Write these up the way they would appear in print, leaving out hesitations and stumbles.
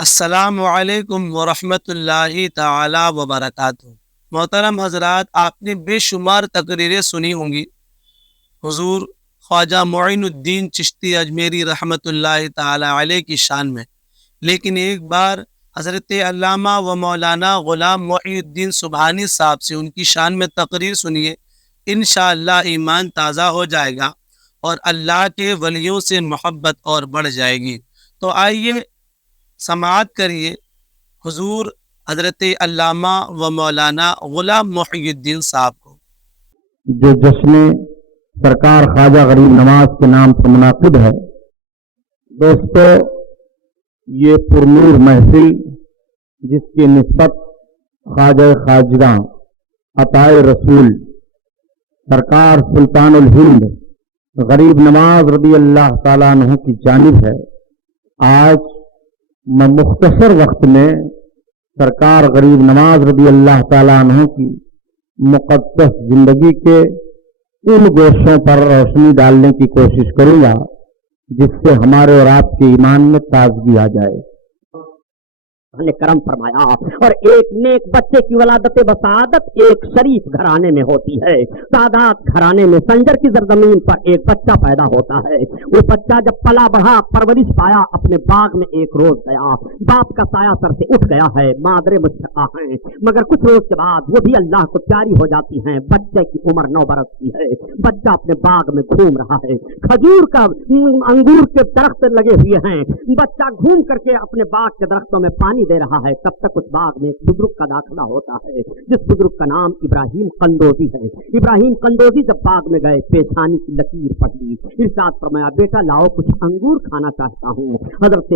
السلام علیکم ورحمۃ اللہ تعالی وبرکاتہ۔ محترم حضرات، آپ نے بے شمار تقریریں سنی ہوں گی حضور خواجہ معین الدین چشتی اجمیری رحمۃ اللہ تعالی علیہ کی شان میں، لیکن ایک بار حضرت علامہ و مولانا غلام معین الدین سبحانی صاحب سے ان کی شان میں تقریر سنیے، انشاءاللہ ایمان تازہ ہو جائے گا اور اللہ کے ولیوں سے محبت اور بڑھ جائے گی۔ تو آئیے سماعت کریے حضور حضرت علامہ و مولانا غلام محی الدین صاحب کو۔ جو جشن سرکار خواجہ غریب نواز کے نام پر منعقد ہے، دوستو یہ پرنور محفل جس کی نسبت خواجہ خواجگاں عطائے رسول سرکار سلطان الہند غریب نواز رضی اللہ تعالیٰ عنہ کی جانب ہے، آج میں مختصر وقت میں سرکار غریب نواز رضی اللہ تعالیٰ عنہ کی مقدس زندگی کے ان گوشوں پر روشنی ڈالنے کی کوشش کروں گا جس سے ہمارے اور آپ کے ایمان میں تازگی آ جائے۔ نے کرم فرمایا اور ایک نیک بچے کی ولادت بسعادت ایک شریف گھرانے میں ہوتی ہے۔ سادات گھرانے میں سنجر کی زرزمین پر ایک بچہ پیدا ہوتا ہے۔ وہ بچہ جب پلا بڑھا پرورش پایا اپنے باغ میں ایک روز گیا، باپ کا سایہ سر سے اٹھ گیا ہے، مادر مشتاقہ ہیں، مگر کچھ روز کے بعد وہ بھی اللہ کو پیاری ہو جاتی ہیں۔ بچے کی عمر 9 برس کی ہے، بچہ اپنے باغ میں گھوم رہا ہے، کھجور کا انگور کے درخت لگے ہوئے ہیں، بچہ گھوم کر کے اپنے باغ کے درختوں میں پانی دے رہا ہے۔ تب تک اس باغ میں ایک بزرگ کا داخلہ ہوتا ہے جس بزرگ کا نام ابراہیم قندوزی ہے۔ ابراہیم قندوزی جب باغ میں گئے پیشانی کی لکیر پڑ لی، ارشاد فرمایا بیٹا لاؤ کچھ انگور کھانا چاہتا ہوں۔ حضرت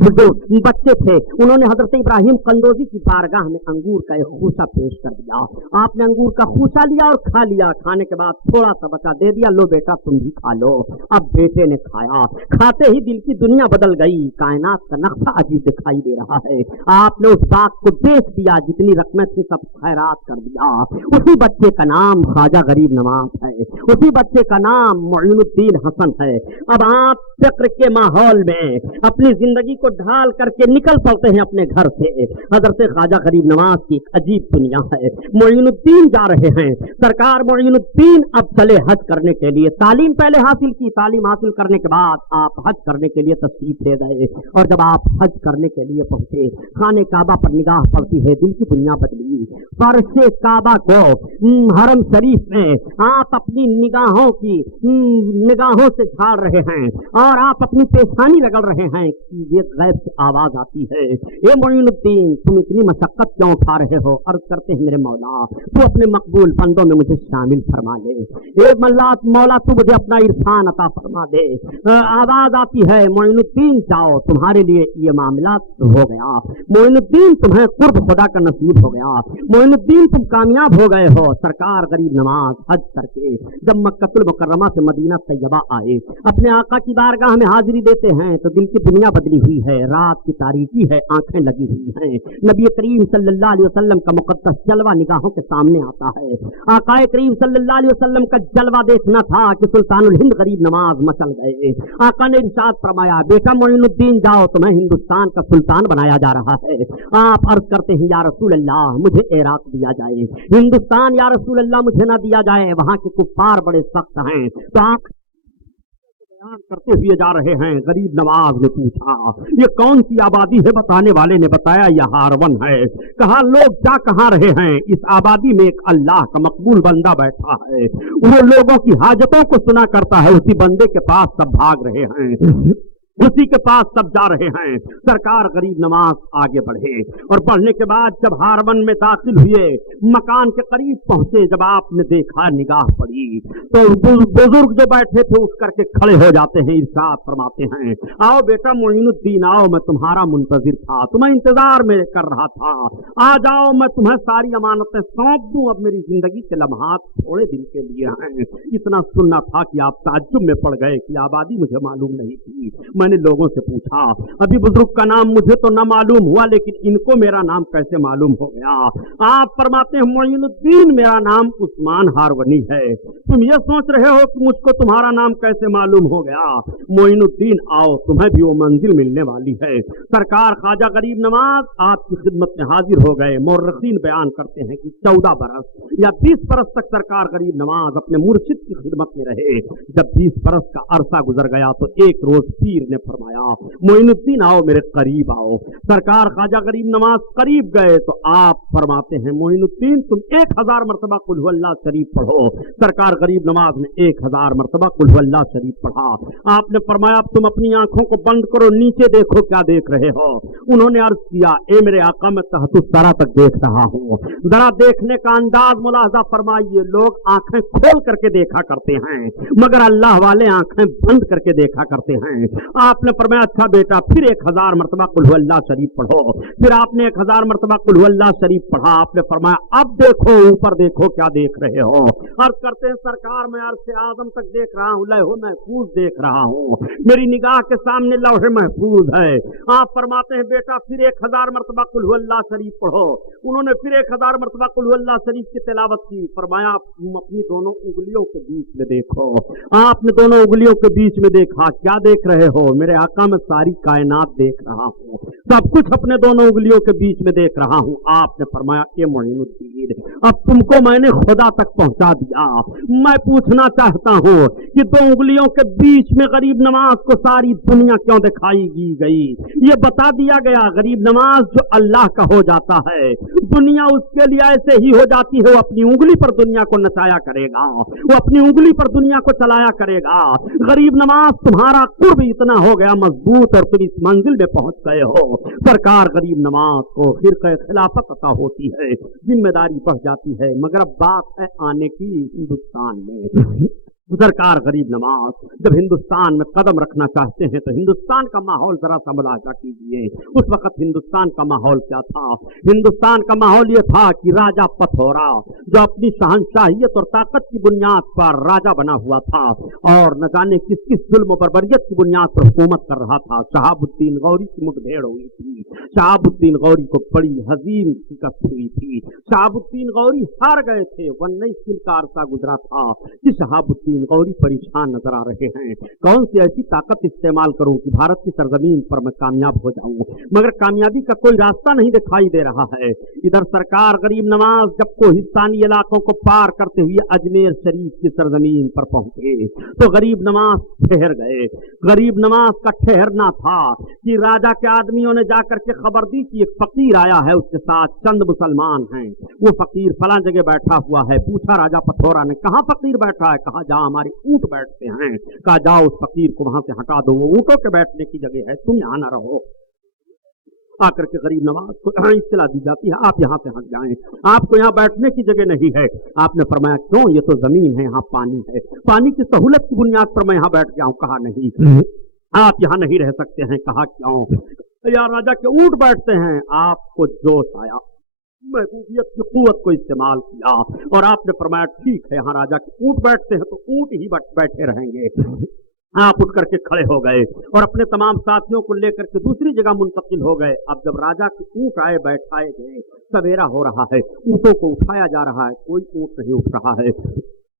بزرگ بچے تھے، انہوں نے حضرت ابراہیم قندوزی کی بارگاہ میں انگور کا ایک خوسا پیش کر دیا۔ آپ نے انگور کا خوسا لیا اور کھا لیا، کھانے کے بعد تھوڑا سا بچا دے دیا، لو بیٹا تم بھی کھا لو۔ اب بیٹے نے کھایا، کھاتے ہی دل کی دنیا بدل گئی، کائنات کا نقشہ عجیب دکھائی دے رہا ہے۔ آپ نے اس باغ کو بیچ دیا، جتنی رقمیں تھی سب خیرات کر دیا۔ اسی بچے کا نام خواجہ غریب نواز ہے، اسی بچے کا نام معین الدین حسن ہے۔ اب آپ فقر کے ماحول میں اپنی زندگی کو ڈھال کر کے نکل پڑتے ہیں اپنے گھر سے۔ حضرت خواجہ غریب نواز کی ایک عجیب دنیا ہے۔ معین الدین جا رہے ہیں، سرکار معین الدین اب چلے حج کرنے کے لیے، تعلیم پہلے حاصل کی، تعلیم حاصل کرنے کے بعد آپ حج کرنے کے لیے تشریف لے گئے، اور جب آپ حج کرنے کے لیے پہنچے خانے کعبہ پر نگاہ پڑتی ہے، دل کی دنیا بدلی۔ فرش کعبہ کو حرم شریف میں آپ اپنی نگاہوں سے جھاڑ رہے ہیں اور آپ اپنی پیشانی رگڑ رہے ہیں کہ یہ غیب سے آواز آتی ہے، اے معین الدین تم اتنی مشقت کیوں اٹھا رہے ہو؟ عرض کرتے ہیں میرے مولا تو اپنے مقبول بندوں میں مجھے شامل فرما لے، اے مولا تو مجھے اپنا عرفان عطا فرما دے۔ آواز آتی ہے معین الدین جاؤ تمہارے لیے یہ معاملات ہو گیا، معین الدین تمہیں قرب خدا کا نصیب ہو گیا، معین الدین تم کامیاب ہو گئے ہو۔ سرکار غریب نواز حج کر کے جب مکہ المکرمہ سے مدینہ طیبہ آئے، اپنے آقا کی بارگاہ میں حاضری دیتے ہیں تو دل کی دنیا بدلی ہوئی ہے، رات کی تاریکی ہے، آنکھیں لگی ہوئی ہیں، نبی کریم صلی اللہ علیہ وسلم کا مقدس جلوہ نگاہوں کے سامنے آتا ہے۔ آقا کریم صلی اللہ علیہ وسلم کا جلوہ دیکھنا تھا کہ سلطان الہند غریب نواز مچل گئے۔ آقا نے ارشاد فرمایا بیٹا معین الدین جاؤ تمہیں ہندوستان کا سلطان بنایا جا رہا ہے۔ آپ عرض کرتے ہیں یا رسول اللہ مجھے عراق دیا جائے، ہندوستان یا رسول اللہ مجھے نہ دیا جائے، وہاں کے کفار بڑے سخت ہیں۔ تو آپ بیان کرتے ہوئے جا رہے ہیں، غریب نواز نے پوچھا یہ کون سی آبادی ہے؟ بتانے والے نے بتایا یہ ہارون ہے۔ کہا لوگ جا کہاں رہے ہیں؟ اس آبادی میں ایک اللہ کا مقبول بندہ بیٹھا ہے، وہ لوگوں کی حاجتوں کو سنا کرتا ہے، اسی بندے کے پاس سب بھاگ رہے ہیں، اسی کے پاس سب جا رہے ہیں۔ سرکار غریب نواز آگے بڑھے اور بڑھنے کے بعد جب ہارون میں داخل ہوئے، مکان کے قریب پہنچے، جب آپ نے دیکھا نگاہ پڑی تو بزرگ جو بیٹھے تھے اٹھ کر کے کھڑے ہو جاتے ہیں، ارشاد فرماتے ہیں آؤ بیٹا معین الدین آؤ، میں تمہارا منتظر تھا، تمہیں انتظار میں کر رہا تھا، آ جاؤ میں تمہیں ساری امانتیں سونپ دوں، اب میری زندگی کے لمحات تھوڑے دن کے لیے ہیں۔ اتنا سننا تھا کہ آپ تعجب میں پڑ گئے کہ آبادی مجھے معلوم نہیں تھی، मैंने लोगों से पूछा, अभी बुजुर्ग का नाम मुझे तो न मालूम हुआ, लेकिन इनको मेरा नाम कैसे मालूम हो गया? आप फरमाते हैं मोइनुद्दीन मेरा नाम उस्मान हारवनी है। तुम ये सोच रहे हो कि मुझको तुम्हारा नाम कैसे मालूम हो गया? मोइनुद्दीन आओ, तुम्हें भी वो मंजिल मिलने वाली है। सरकार ख्वाजा गरीब नवाज आपकी खिदमत में हाजिर हो गए। मौर्रखीन बयान करते हैं कि 14 बरस या 20 बरस तक सरकार गरीब नवाज अपने मुर्शिद की खिदमत में रहे। जब 20 बरस का अरसा गुजर गया तो एक रोज पीर ने फरमाया, मोइनुद्दीन आओ, मेरे करीब आओ। सरकार ख्वाजा गरीब नवाज करीब गए तो आप फरमाते हैं, मोइनुद्दीन तुम 1000 मरतबा कुल हुवल्लाह शरीफ पढ़ो। सरकार गरीब नवाज ने 1000 मरतबा कुल हुवल्लाह शरीफ पढ़ा। आपने फरमाया, अब तुम अपनी आंखों को बंद करो, नीचे देखो क्या देख रहे हो। उन्होंने अर्ज किया, ए मेरे आका, मैं तहतुस सरा तक देख रहा हूँ। जरा देखने का अंदाज मुलाहजा फरमाइए। लोग आंखें खोल करके देखा करते हैं, मगर अल्लाह वाले आंखें बंद करके देखा करते हैं। आपने फरमाया, अच्छा बेटा, फिर 1000 मरतबा कुल हुवल्लाह शरीफ पढ़ो। फिर आपने 1000 मरतबा कुल हुवल्लाह शरीफ पढ़ा। आपने फरमाया, अब देखो, ऊपर देखो क्या देख रहे हो। अर्ज करते हैं, सरकार मैं अर्श आजम तक देख रहा हूँ, लौह महफूज देख रहा हूँ, मेरी निगाह के सामने लौह महफूज है। आप फरमाते हैं, बेटा फिर 1000 मरतबा कुल हुवल्लाह शरीफ पढ़ो। उन्होंने फिर 1000 मरतबा कुल हुवल्लाह शरीफ की तिलावत की। फरमाया, तुम अपनी दोनों उंगलियों के बीच में देखो। आपने दोनों उंगलियों के बीच में देखा, क्या देख रहे हो? मेरे आका, मैं सारी कायनात देख रहा हूँ, सब कुछ अपने दोनों उंगलियों के बीच में देख रहा हूँ। आपने फरमाया, ये मोइनुद्दीन, अब तुमको मैंने खुदा तक पहुंचा दिया। मैं पूछना चाहता हूँ कि दो उंगलियों के बीच में गरीब नवाज को सारी दुनिया क्यों दिखाई गई? ये बता दिया गया, गरीब नवाज जो अल्लाह का हो जाता है, दुनिया उसके लिए ऐसे ही हो जाती है। वो अपनी उंगली पर दुनिया को नचाया करेगा, वो अपनी उंगली पर दुनिया को चलाया करेगा। गरीब नवाज, तुम्हारा कुर्ब इतना हो गया मजबूत और तुम इस मंजिल में पहुंच गए हो। सरकार गरीब नवाज को खिरक़े खिलाफत अता होती है, जिम्मेदारी बढ़ जाती है, मगर अब बात है आने की हिंदुस्तान में। सरकार गरीब नवाज जब हिंदुस्तान में कदम रखना चाहते हैं तो हिंदुस्तान का माहौल जरा सा मुलाहिजा कीजिए। उस वक्त हिंदुस्तान का माहौल क्या था? हिंदुस्तान का माहौल ये था कि राजा पथौरा, जो अपनी शहंशाहियत और ताकत की बुनियाद पर राजा बना हुआ था और न जाने किस किस जुल्म और बर्बरियत की बुनियाद पर हुकूमत कर रहा था। शहाबुद्दीन गौरी की मुठभेड़ हुई थी। शहाबुद्दीन गौरी को बड़ी हजीम शिकस्त हुई थी। शहाबुद्दीन गौरी हार गए थे। 19 दिन का अरसा गुजरा था कि शहाबुद्दीन गौरी परेशान नजर आ रहे हैं। कौन सी ऐसी ताकत इस्तेमाल करूं कि भारत की सरजमीन पर मैं कामयाब हो जाऊं, मगर कामयाबी का कोई रास्ता नहीं दिखाई दे रहा है। इधर सरकार गरीब नवाज जब कोहिस्तानी इलाकों को पार करते हुए अजमेर शरीफ की सरजमीन पर पहुंचे तो गरीब नवाज ठहर गए। गरीब नवाज का ठहरना था कि राजा के आदमियों ने जाकर के खबर दी कि एक फकीर आया है, उसके साथ चंद मुसलमान हैं। वो फकीर फला जगह बैठा हुआ है। पूछा राजा पथौरा ने, कहाँ फकीर बैठा है? कहा, जहाँ हमारे ऊंट बैठते हैं। कहा, जाओ उस फकीर को वहां से हटा दो, वो ऊंटों के बैठने की जगह है, तुम यहाँ न रहो। आकर के गरीब नवाज को इत्तला दी जाती है, आप यहाँ से हट जाएं, आपको यहाँ बैठने की जगह नहीं है। आपने फरमाया, क्यों? ये तो जमीन है, यहाँ पानी है, पानी की सहूलत की बुनियाद पर मैं यहाँ बैठ जाऊं। कहा, नहीं, आप यहाँ नहीं रह सकते हैं। कहा, क्यों? यार राजा के ऊंट बैठते हैं। आपको जोश आया, महबूबियत की कुव्वत को इस्तेमाल किया और आपने फरमाया, ठीक है, यहाँ राजा के ऊंट बैठते हैं तो ऊंट ही बैठे रहेंगे। आप उठ करके खड़े हो गए और अपने तमाम साथियों को लेकर के दूसरी जगह मुंतकिल हो गए। अब जब राजा के ऊंट आए, बैठाए गए, सवेरा हो रहा है, ऊंटों को उठाया जा रहा है, कोई ऊंट नहीं उठ रहा है,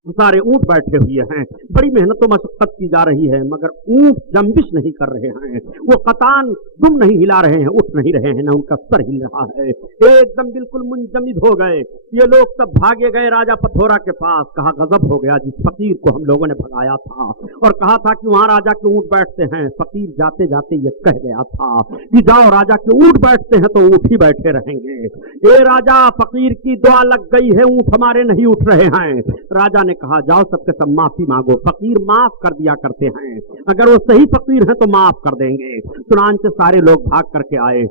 सारे ऊंट बैठे हुए हैं। बड़ी मेहनत और मशक्कत की जा रही है, मगर ऊंट जंबिश नहीं कर रहे हैं, वो कतान दुम नहीं हिला रहे हैं, उठ नहीं रहे हैं, न उनका सर हिल रहा है, एकदम बिल्कुल मुंजमिद हो गए। ये लोग सब भागे गए राजा पथौरा के पास। कहा, गजब हो गया, जिस फकीर को हम लोगों ने भगाया था और कहा था कि वहां राजा के ऊंट बैठते हैं, फकीर जाते जाते ये कह गया था कि जाओ, राजा के ऊंट बैठते हैं तो ऊंट ही बैठे रहेंगे। ए राजा, फकीर की दुआ लग गई है, ऊंट हमारे नहीं उठ रहे हैं। राजा ने कहा, जाओ सबके सब माफी मांगो, फकीर माफ कर दिया करते हैं, अगर वो सही फकीर हैं तो माफ कर देंगे। चुनांचे सारे लोग भाग करके आए।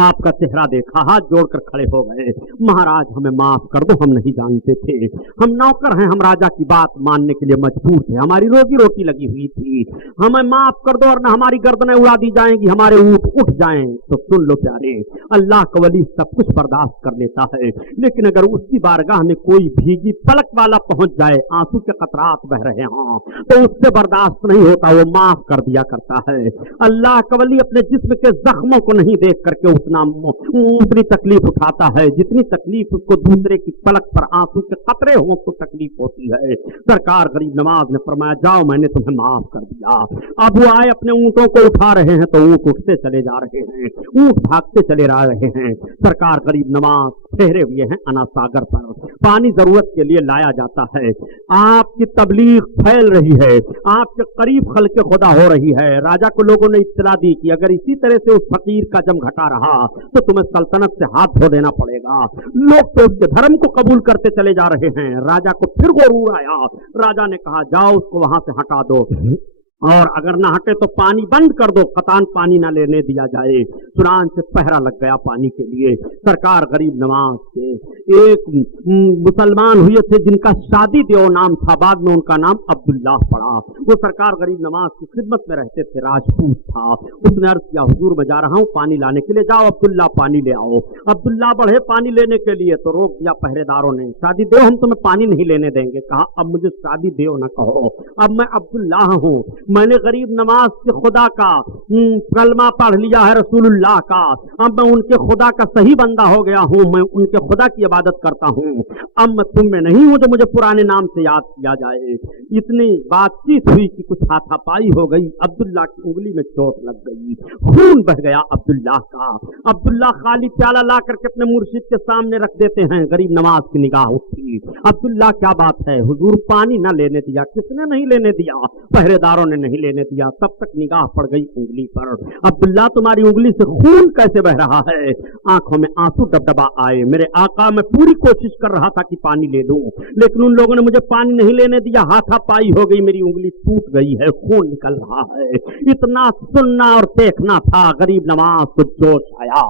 آپ کا چہرہ دیکھا, ہاتھ جوڑ کر کھڑے ہو گئے. مہاراج ہمیں معاف کر دو, ہم نہیں جانتے تھے, ہم نوکر ہیں, ہم راجا کی بات ماننے کے لیے مجبور تھے, ہماری روزی روٹی لگی ہوئی تھی, ہمیں معاف کر دو ورنہ ہماری گردنیں اڑا دی جائیں گی, ہمارے اونٹ اٹھ جائیں. تو سن لو پیارے, اللہ کا ولی سب کچھ برداشت کر لیتا ہے, لیکن اگر اس کی بارگاہ میں کوئی بھیگی پلک والا پہنچ جائے, آنسو کے قطرات بہ رہے ہوں, تو اس سے برداشت نہیں ہوتا, وہ معاف کر دیا کرتا ہے. اللہ کا ولی اپنے جسم کے زخموں کو نہیں دیکھ کر کے اتنی تکلیف اٹھاتا ہے جتنی تکلیف اس کو دوسرے کی پلک پر آنسو کے قطرے ہوں تو تکلیف ہوتی ہے. سرکار غریب نواز نے فرمایا, جاؤ میں نے تمہیں معاف کر دیا. اب وہ آئے, اپنے اونٹوں کو اٹھا رہے ہیں تو اونٹ اٹھتے چلے جا رہے ہیں, اونٹ بھاگتے چلے جا رہے ہیں. سرکار غریب نواز ٹھہرے ہوئے ہیں انا ساگر پر, پانی ضرورت کے لیے لایا جاتا ہے. آپ کی تبلیغ پھیل رہی ہے, آپ کے قریب خلق خدا ہو رہی ہے. راجا کو لوگوں نے اطلاع دی کہ اگر اسی طرح سے اس فقیر کا جم گھٹا رہا تو تمہیں سلطنت سے ہاتھ دھو دینا پڑے گا. لوگ تو اس کے دھرم کو قبول کرتے چلے جا رہے ہیں. راجا کو پھر غرور آیا. راجا نے کہا, جاؤ اس کو وہاں سے ہٹا دو, اور اگر نہ ہٹے تو پانی بند کر دو, قطعاً پانی نہ لینے دیا جائے. چنانچہ پہرا لگ گیا پانی کے لیے. سرکار غریب نواز کے ایک مسلمان ہوئے تھے جن کا شادی دیو نام تھا, بعد میں ان کا نام عبداللہ پڑا. وہ سرکار غریب نواز کی خدمت میں رہتے تھے, راجپوت تھا. اس نے عرض کیا, حضور میں جا رہا ہوں پانی لانے کے لیے, جاؤ عبداللہ پانی لے آؤ. عبداللہ بڑھے پانی لینے کے لیے تو روک دیا پہرے داروں نے, شادی دیو ہم تمہیں پانی نہیں لینے دیں گے. کہا, اب مجھے شادی دیو نہ کہو, اب میں عبداللہ ہوں, میں نے غریب نواز کے خدا کا کلمہ پڑھ لیا ہے, رسول اللہ کا, اب میں ان کے خدا کا صحیح بندہ ہو گیا ہوں, میں ان کے خدا کی عبادت کرتا ہوں, اب میں تم میں نہیں ہوں جو مجھے پرانے نام سے یاد کیا جائے. اتنی بات چیت ہوئی کہ کچھ ہاتھا پائی ہو گئی. عبداللہ کی انگلی میں چوٹ لگ گئی, خون بہ گیا عبداللہ کا. عبداللہ خالی پیالہ لا کر کے اپنے مرشد کے سامنے رکھ دیتے ہیں. غریب نواز کی نگاہ اٹھی, عبداللہ کیا بات ہے حضور, پانی نہ لینے دیا. کس نے نہیں لینے دیا؟ پہرے داروں نے نہیں لینے دیا. تب تک نگاہ پڑ گئی انگلی پر. عبداللہ تمہاری انگلی سے خون کیسے بہ رہا ہے؟ آنکھوں میں آنسو ڈبڈبا آئے. میرے آقا, میں پوری کوشش کر رہا تھا کہ پانی لے لوں, لیکن ان لوگوں نے مجھے پانی نہیں لینے دیا. ہاتھا پائی ہو گئی, میری انگلی ٹوٹ گئی ہے, خون نکل رہا ہے. اتنا سننا اور دیکھنا تھا. غریب نواز کو جوش آیا.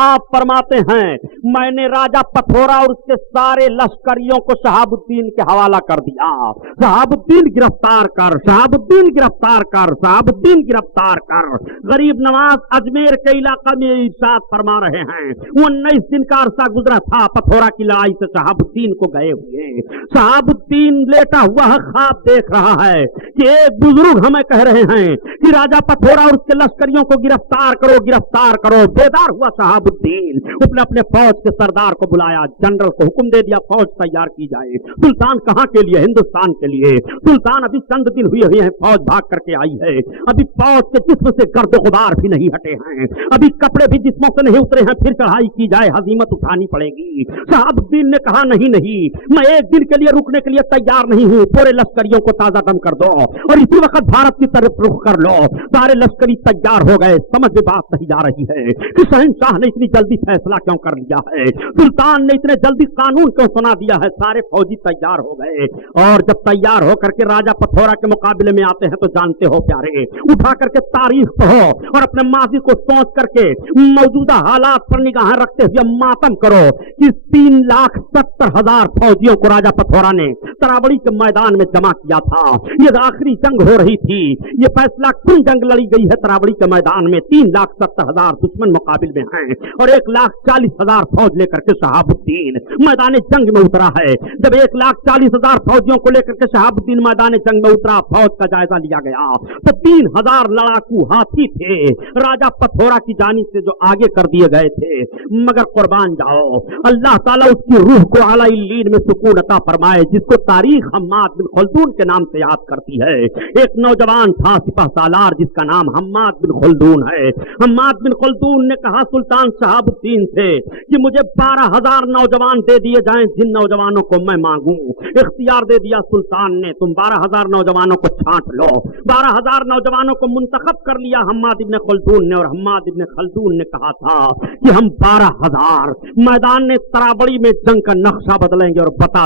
آپ فرماتے ہیں, میں نے راجا پتھورا اور اس کے سارے لشکریوں کو شہاب الدین کے حوالہ کر دیا. شہاب الدین گرفتار کر, شہاب الدین گرفتار کر, شہاب الدین گرفتار کر. غریب نواز اجمیر کے علاقہ میں ارشاد فرما رہے ہیں, 19 دن کا عرصہ گزرا تھا پتھورا کی لڑائی سے شہاب الدین کو گئے ہوئے. شہاب الدین لیٹا ہوا ہے, خواب دیکھ رہا ہے کہ ایک بزرگ ہمیں کہہ رہے ہیں کہ راجا پتھورا اور اس کے لشکریوں کو گرفتار کرو, گرفتار کرو. بیدار ہوا شہاب الدین, اس نے اپنے فوج کے سردار کو بلایا, جنرل کو حکم دے دیا فوج تیار کی جائے. سلطان کہاں کے لیے؟ ہندوستان کے لیے. سلطان ابھی چند دن ہوئے ہیں, فوج بھاگ کر کے آئی ہے, ابھی فوج کے جسم سے گرد و غبار بھی نہیں ہٹے ہیں, ابھی کپڑے بھی جسموں سے نہیں اترے ہیں, پھر چڑھائی کی جائے, ہزیمت اٹھانی پڑے گی. شہاب الدین نے کہا, نہیں نہیں, میں ایک دن کے لیے رکنے کے لیے تیار نہیں ہوں. پورے لشکریوں کو تازہ دم کر دو اور اسی وقت بھارت کی طرف رخ کر لو. سارے لشکری تیار ہو گئے. سمجھ میں بات نہیں جا رہی ہے کہ شہنشاہ نے اتنی جلدی فیصلہ کیوں کر لیا ہے, سلطان نے اتنے جلدی قانون کیوں سنا دیا ہے. سارے فوجی تیار ہو گئے, اور جب تیار ہو کر کے راجا پتھورا کے مقابلے میں آتے ہیں تو جانتے ہو پیارے, اٹھا کر کے تاریخ پڑھو اور اپنے ماضی کو سوچ کر کے موجودہ حالات پر نگاہیں رکھتے ہوئے ماتم کرو کہ 3,70,000 فوجیوں کو راجا پتھورا نے تراوڑی کے میدان میں جمع کیا تھا. یہ آخری جنگ ہو رہی تھی, یہ فیصلہ کن جنگ لڑی گئی ہے تراوڑی کے میدان میں. 3,70,000 دشمن مقابل میں ہیں اور 1,40,000 فوج لے کر کے شہاب الدین میدان جنگ میں اترا ہے. جب 1,40,000 فوجیوں کو لے کر کے شہاب الدین میدان جنگ میں اترا, فوج کا جائزہ لیا گیا تو 3,000 لڑاکو ہاتھی تھے راجا پتھورا کی جانب سے جو آگے کر دیے گئے تھے. مگر قربان جاؤ, اللہ تعالیٰ اس کی روح کو اعلیٰ علیین میں سکون عطا فرمائے, جس کو تاریخ حماد بن خلدون کے نام سے یاد کرتی ہے. ایک نوجوان تھا سپہ سالار جس کا نام حماد بن خلدون ہے. حماد بن خلدون نے کہا سلطان شہاب الدین سے کہ مجھے 12,000 نوجوان دے دیے جائیں, جن نوجوانوں کو میں مانگوں. اختیار دے دیا سلطان نے, تم 12,000 نوجوانوں کو چھانٹ لو 12,000 नौजवानों को मुंतखब कर लिया हम्माद इब्न खल्दून ने, और हम्माद इब्न खल्दून ने कहा था कि हम 12,000 मैदान तराबड़ी में जंग का नक्शा बदलेंगे और बता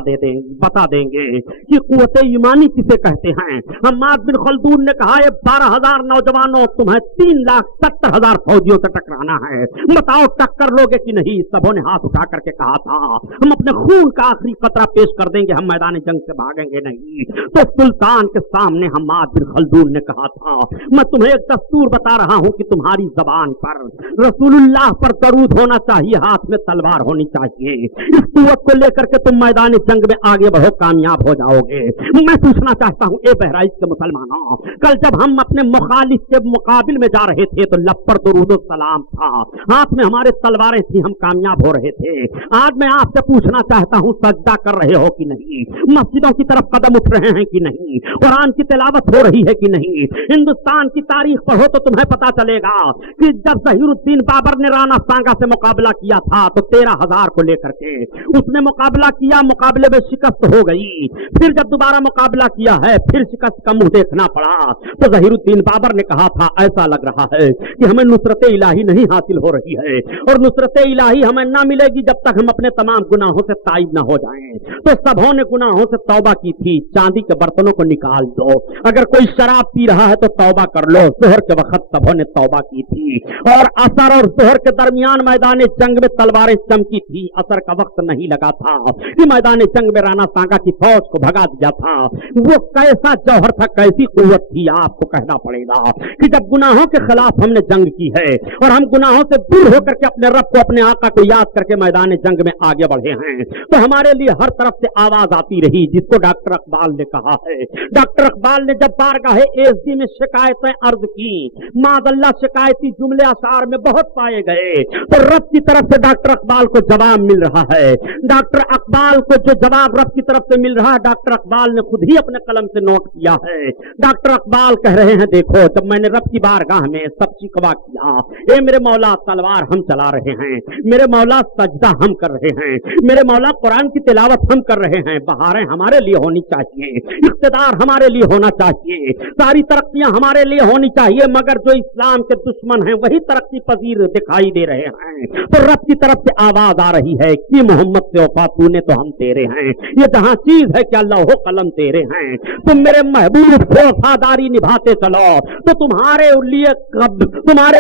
देंगे कि कुव्वत ईमानी किसे कहते हैं। हम्माद बिन खल्दून ने कहा, ये 12,000 नौजवानों, तुम्हें 3,70,000 फौजियों से टकराना है, बताओ टक्कर लोगे कि नहीं। सबों ने हाथ उठा करके कहा था, हम अपने खून का आखिरी कतरा पेश कर देंगे, हम मैदान जंग से भागेंगे नहीं। तो सुल्तान के सामने हम्माद बिन खल्दून ने कहा था, मैं तुम्हें एक दस्तूर बता रहा हूं कि तुम्हारी जबान पर रसूलुल्लाह पर दरूद होना चाहिए, हाथ में तलवार होनी चाहिए। इस कुव्वत को लेकर के तुम मैदान जंग में आगे बढ़ो, कामयाब हो जाओगे। मैं पूछना चाहता हूं, ए बहराइच के मुसलमानों, कल जब हम अपने मुखालिफ के मुकाबिल में जा रहे थे तो लब पर दरूद और सलाम था, हाथ में हमारे तलवारें थी, हम कामयाब हो रहे थे। आज मैं आपसे पूछना चाहता हूं, सजदा कर रहे हो कि नहीं, मस्जिदों की तरफ कदम उठ रहे हैं कि नहीं, कुरान की तिलावत हो रही है कि नहीं। हिंदुस्तान की तारीख पढ़ो तो तुम्हें पता चलेगा कि जब ज़हीरुद्दीन बाबर ने राणा सांगा से मुकाबला किया था तो 13,000 को लेकर के उसने मुकाबला किया, मुकाबले में शिकस्त हो गई। फिर जब दोबारा मुकाबला किया है, फिर शिकस्त का मुंह देखना पड़ा। तो ज़हीरुद्दीन बाबर ने कहा था, ऐसा लग रहा है कि हमें नुसरत इलाही नहीं हासिल हो रही है, और नुसरत इलाही हमें ना मिलेगी जब तक हम अपने तमाम गुनाहों से ताइब ना हो जाएं। तो सबों ने गुनाहों से तौबा की थी। चांदी के बर्तनों को निकाल दो, अगर कोई शराब पी रहा है तो तौबा कर लो। जोहर के वक्त सबों ने तौबा की थी, और असर और जोहर के दरमियान मैदान जंग में तलवारें चमकी थी। असर का वक्त नहीं लगा था कि मैदान जंग में राणा सांगा की फौज को भगा दिया था। वो कैसा जौहर था, कैसी कुव्वत थी, आपको कहना पड़ेगा कि जब गुनाहों के खिलाफ हमने जंग की है और हम गुनाहों से दूर होकर के अपने रब को, अपने आका को याद करके मैदान जंग में आगे बढ़े हैं, तो हमारे लिए हर तरफ से आवाज आती रही, जिसको डॉक्टर इकबाल ने कहा है। डॉक्टर इकबाल ने जब बारगाह एसडी में शिकायतें अर्ज की, माज़अल्लाह शिकायती जुमले अशार में बहुत पाए गए, तो रब की तरफ से डॉक्टर इकबाल को जवाब मिल रहा है। डॉक्टर इकबाल को जो जवाब रब की तरफ से मिल रहा है, डॉक्टर इकबाल ने खुद ही अपने कलम से नोट किया है। डॉक्टर इकबाल कह रहे हैं, देखो जब मैंने रब की बारगाह में सब शिकवा किया, ए मेरे मौला तलवार हम चला रहे हैं, मेरे मौला सजदा हम कर रहे हैं, मेरे मौला कुरान की तिलावत हम कर रहे हैं, बहारें हमारे लिए होनी चाहिए, इख्तिदार हमारे लिए होना चाहिए, सारी तरक्कियां हमारे लिए होनी चाहिए, मगर जो इस्लाम के दुश्मन हैं वही तरक्की पजीर दिखाई दे रहे हैं। तो रब की तरफ से आवाज आ रही है कि मोहम्मद से वफा तूने तो हम तेरे हैं, ये जहां चीज है कि अल्लाह हो कलम तेरे हैं, तुम मेरे महबूब से वफादारी निभाते चलो तो तुम्हारे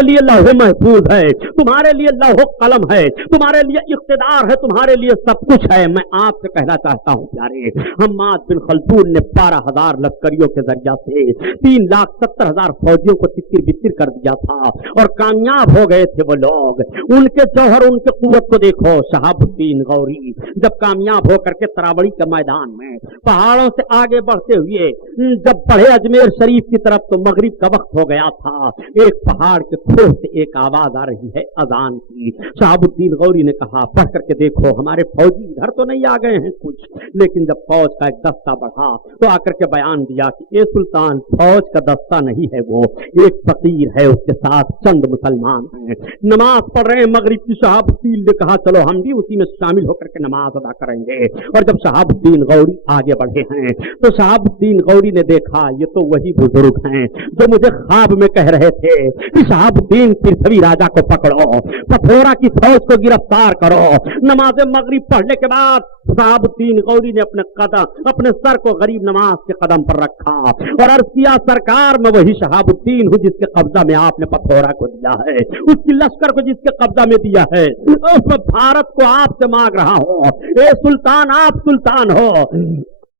लिए लौह महफूज है, तुम्हारे लिए लौह कलम है, तुम्हारे लिए इख्तिदार है, तुम्हारे लिए सब कुछ है। मैं आपसे कहना चाहता हूं प्यारे, हम्माद बिन खल्दून ने 12,000 लश्करियों के जरिया से 3,70,000 फौजियों को तितिर बितिर कर दिया था, और कामयाब हो गए थे वो लोग। उनके जौहर, उनके कुव्वत को देखो। शहाबुद्दीन गौरी जब कामयाब होकर के तराबड़ी के मैदान में पहाड़ों से आगे बढ़ते हुए जब बढ़े अजमेर शरीफ की तरफ, तो मगरिब का वक्त हो गया था। एक पहाड़ के खोह से एक आवाज आ रही है अजान की। शहाबुद्दीन गौरी ने कहा, पढ़ करके देखो, हमारे फौजी इधर तो नहीं आ गए हैं कुछ, लेकिन जब फौज का एक दस्ता बढ़ा तो आकर के बयान दिया कि ए सुल्तान, फौज का दस्ता नहीं है, वो एक फकीर है, उसके साथ चंद मुसलमान हैं, नमाज पढ़ रहे हैं मगरिब की। शहाबुद्दीन ने कहा, चलो हम भी उसी में शामिल होकर के नमाज अदा करेंगे। और जब शहाबुद्दीन गौरी आगे बढ़े हैं तो शहाबुद्दीन गौरी ने देखा, ये तो वही बुजुर्ग हैं जो मुझे ख्वाब में कह रहे थे कि शहाबुद्दीन पृथ्वी राजा को पकड़ो, पथोरा की फौज को गिरफ्तार करो। नमाज मगरिब पढ़ने के बाद शहाबुद्दीन गौरी ने अपने सर को गरीब नवाज के कदम पर रखा और अर्ज किया, सरकार मैं वही शहाबुद्दीन हूँ जिसके कब्जा में आपने पथोरा को दिया है, उसकी लश्कर को जिसके कब्जा में दिया है, मैं भारत को आपसे मांग रहा हूँ। ए सुल्तान, आप सुल्तान हो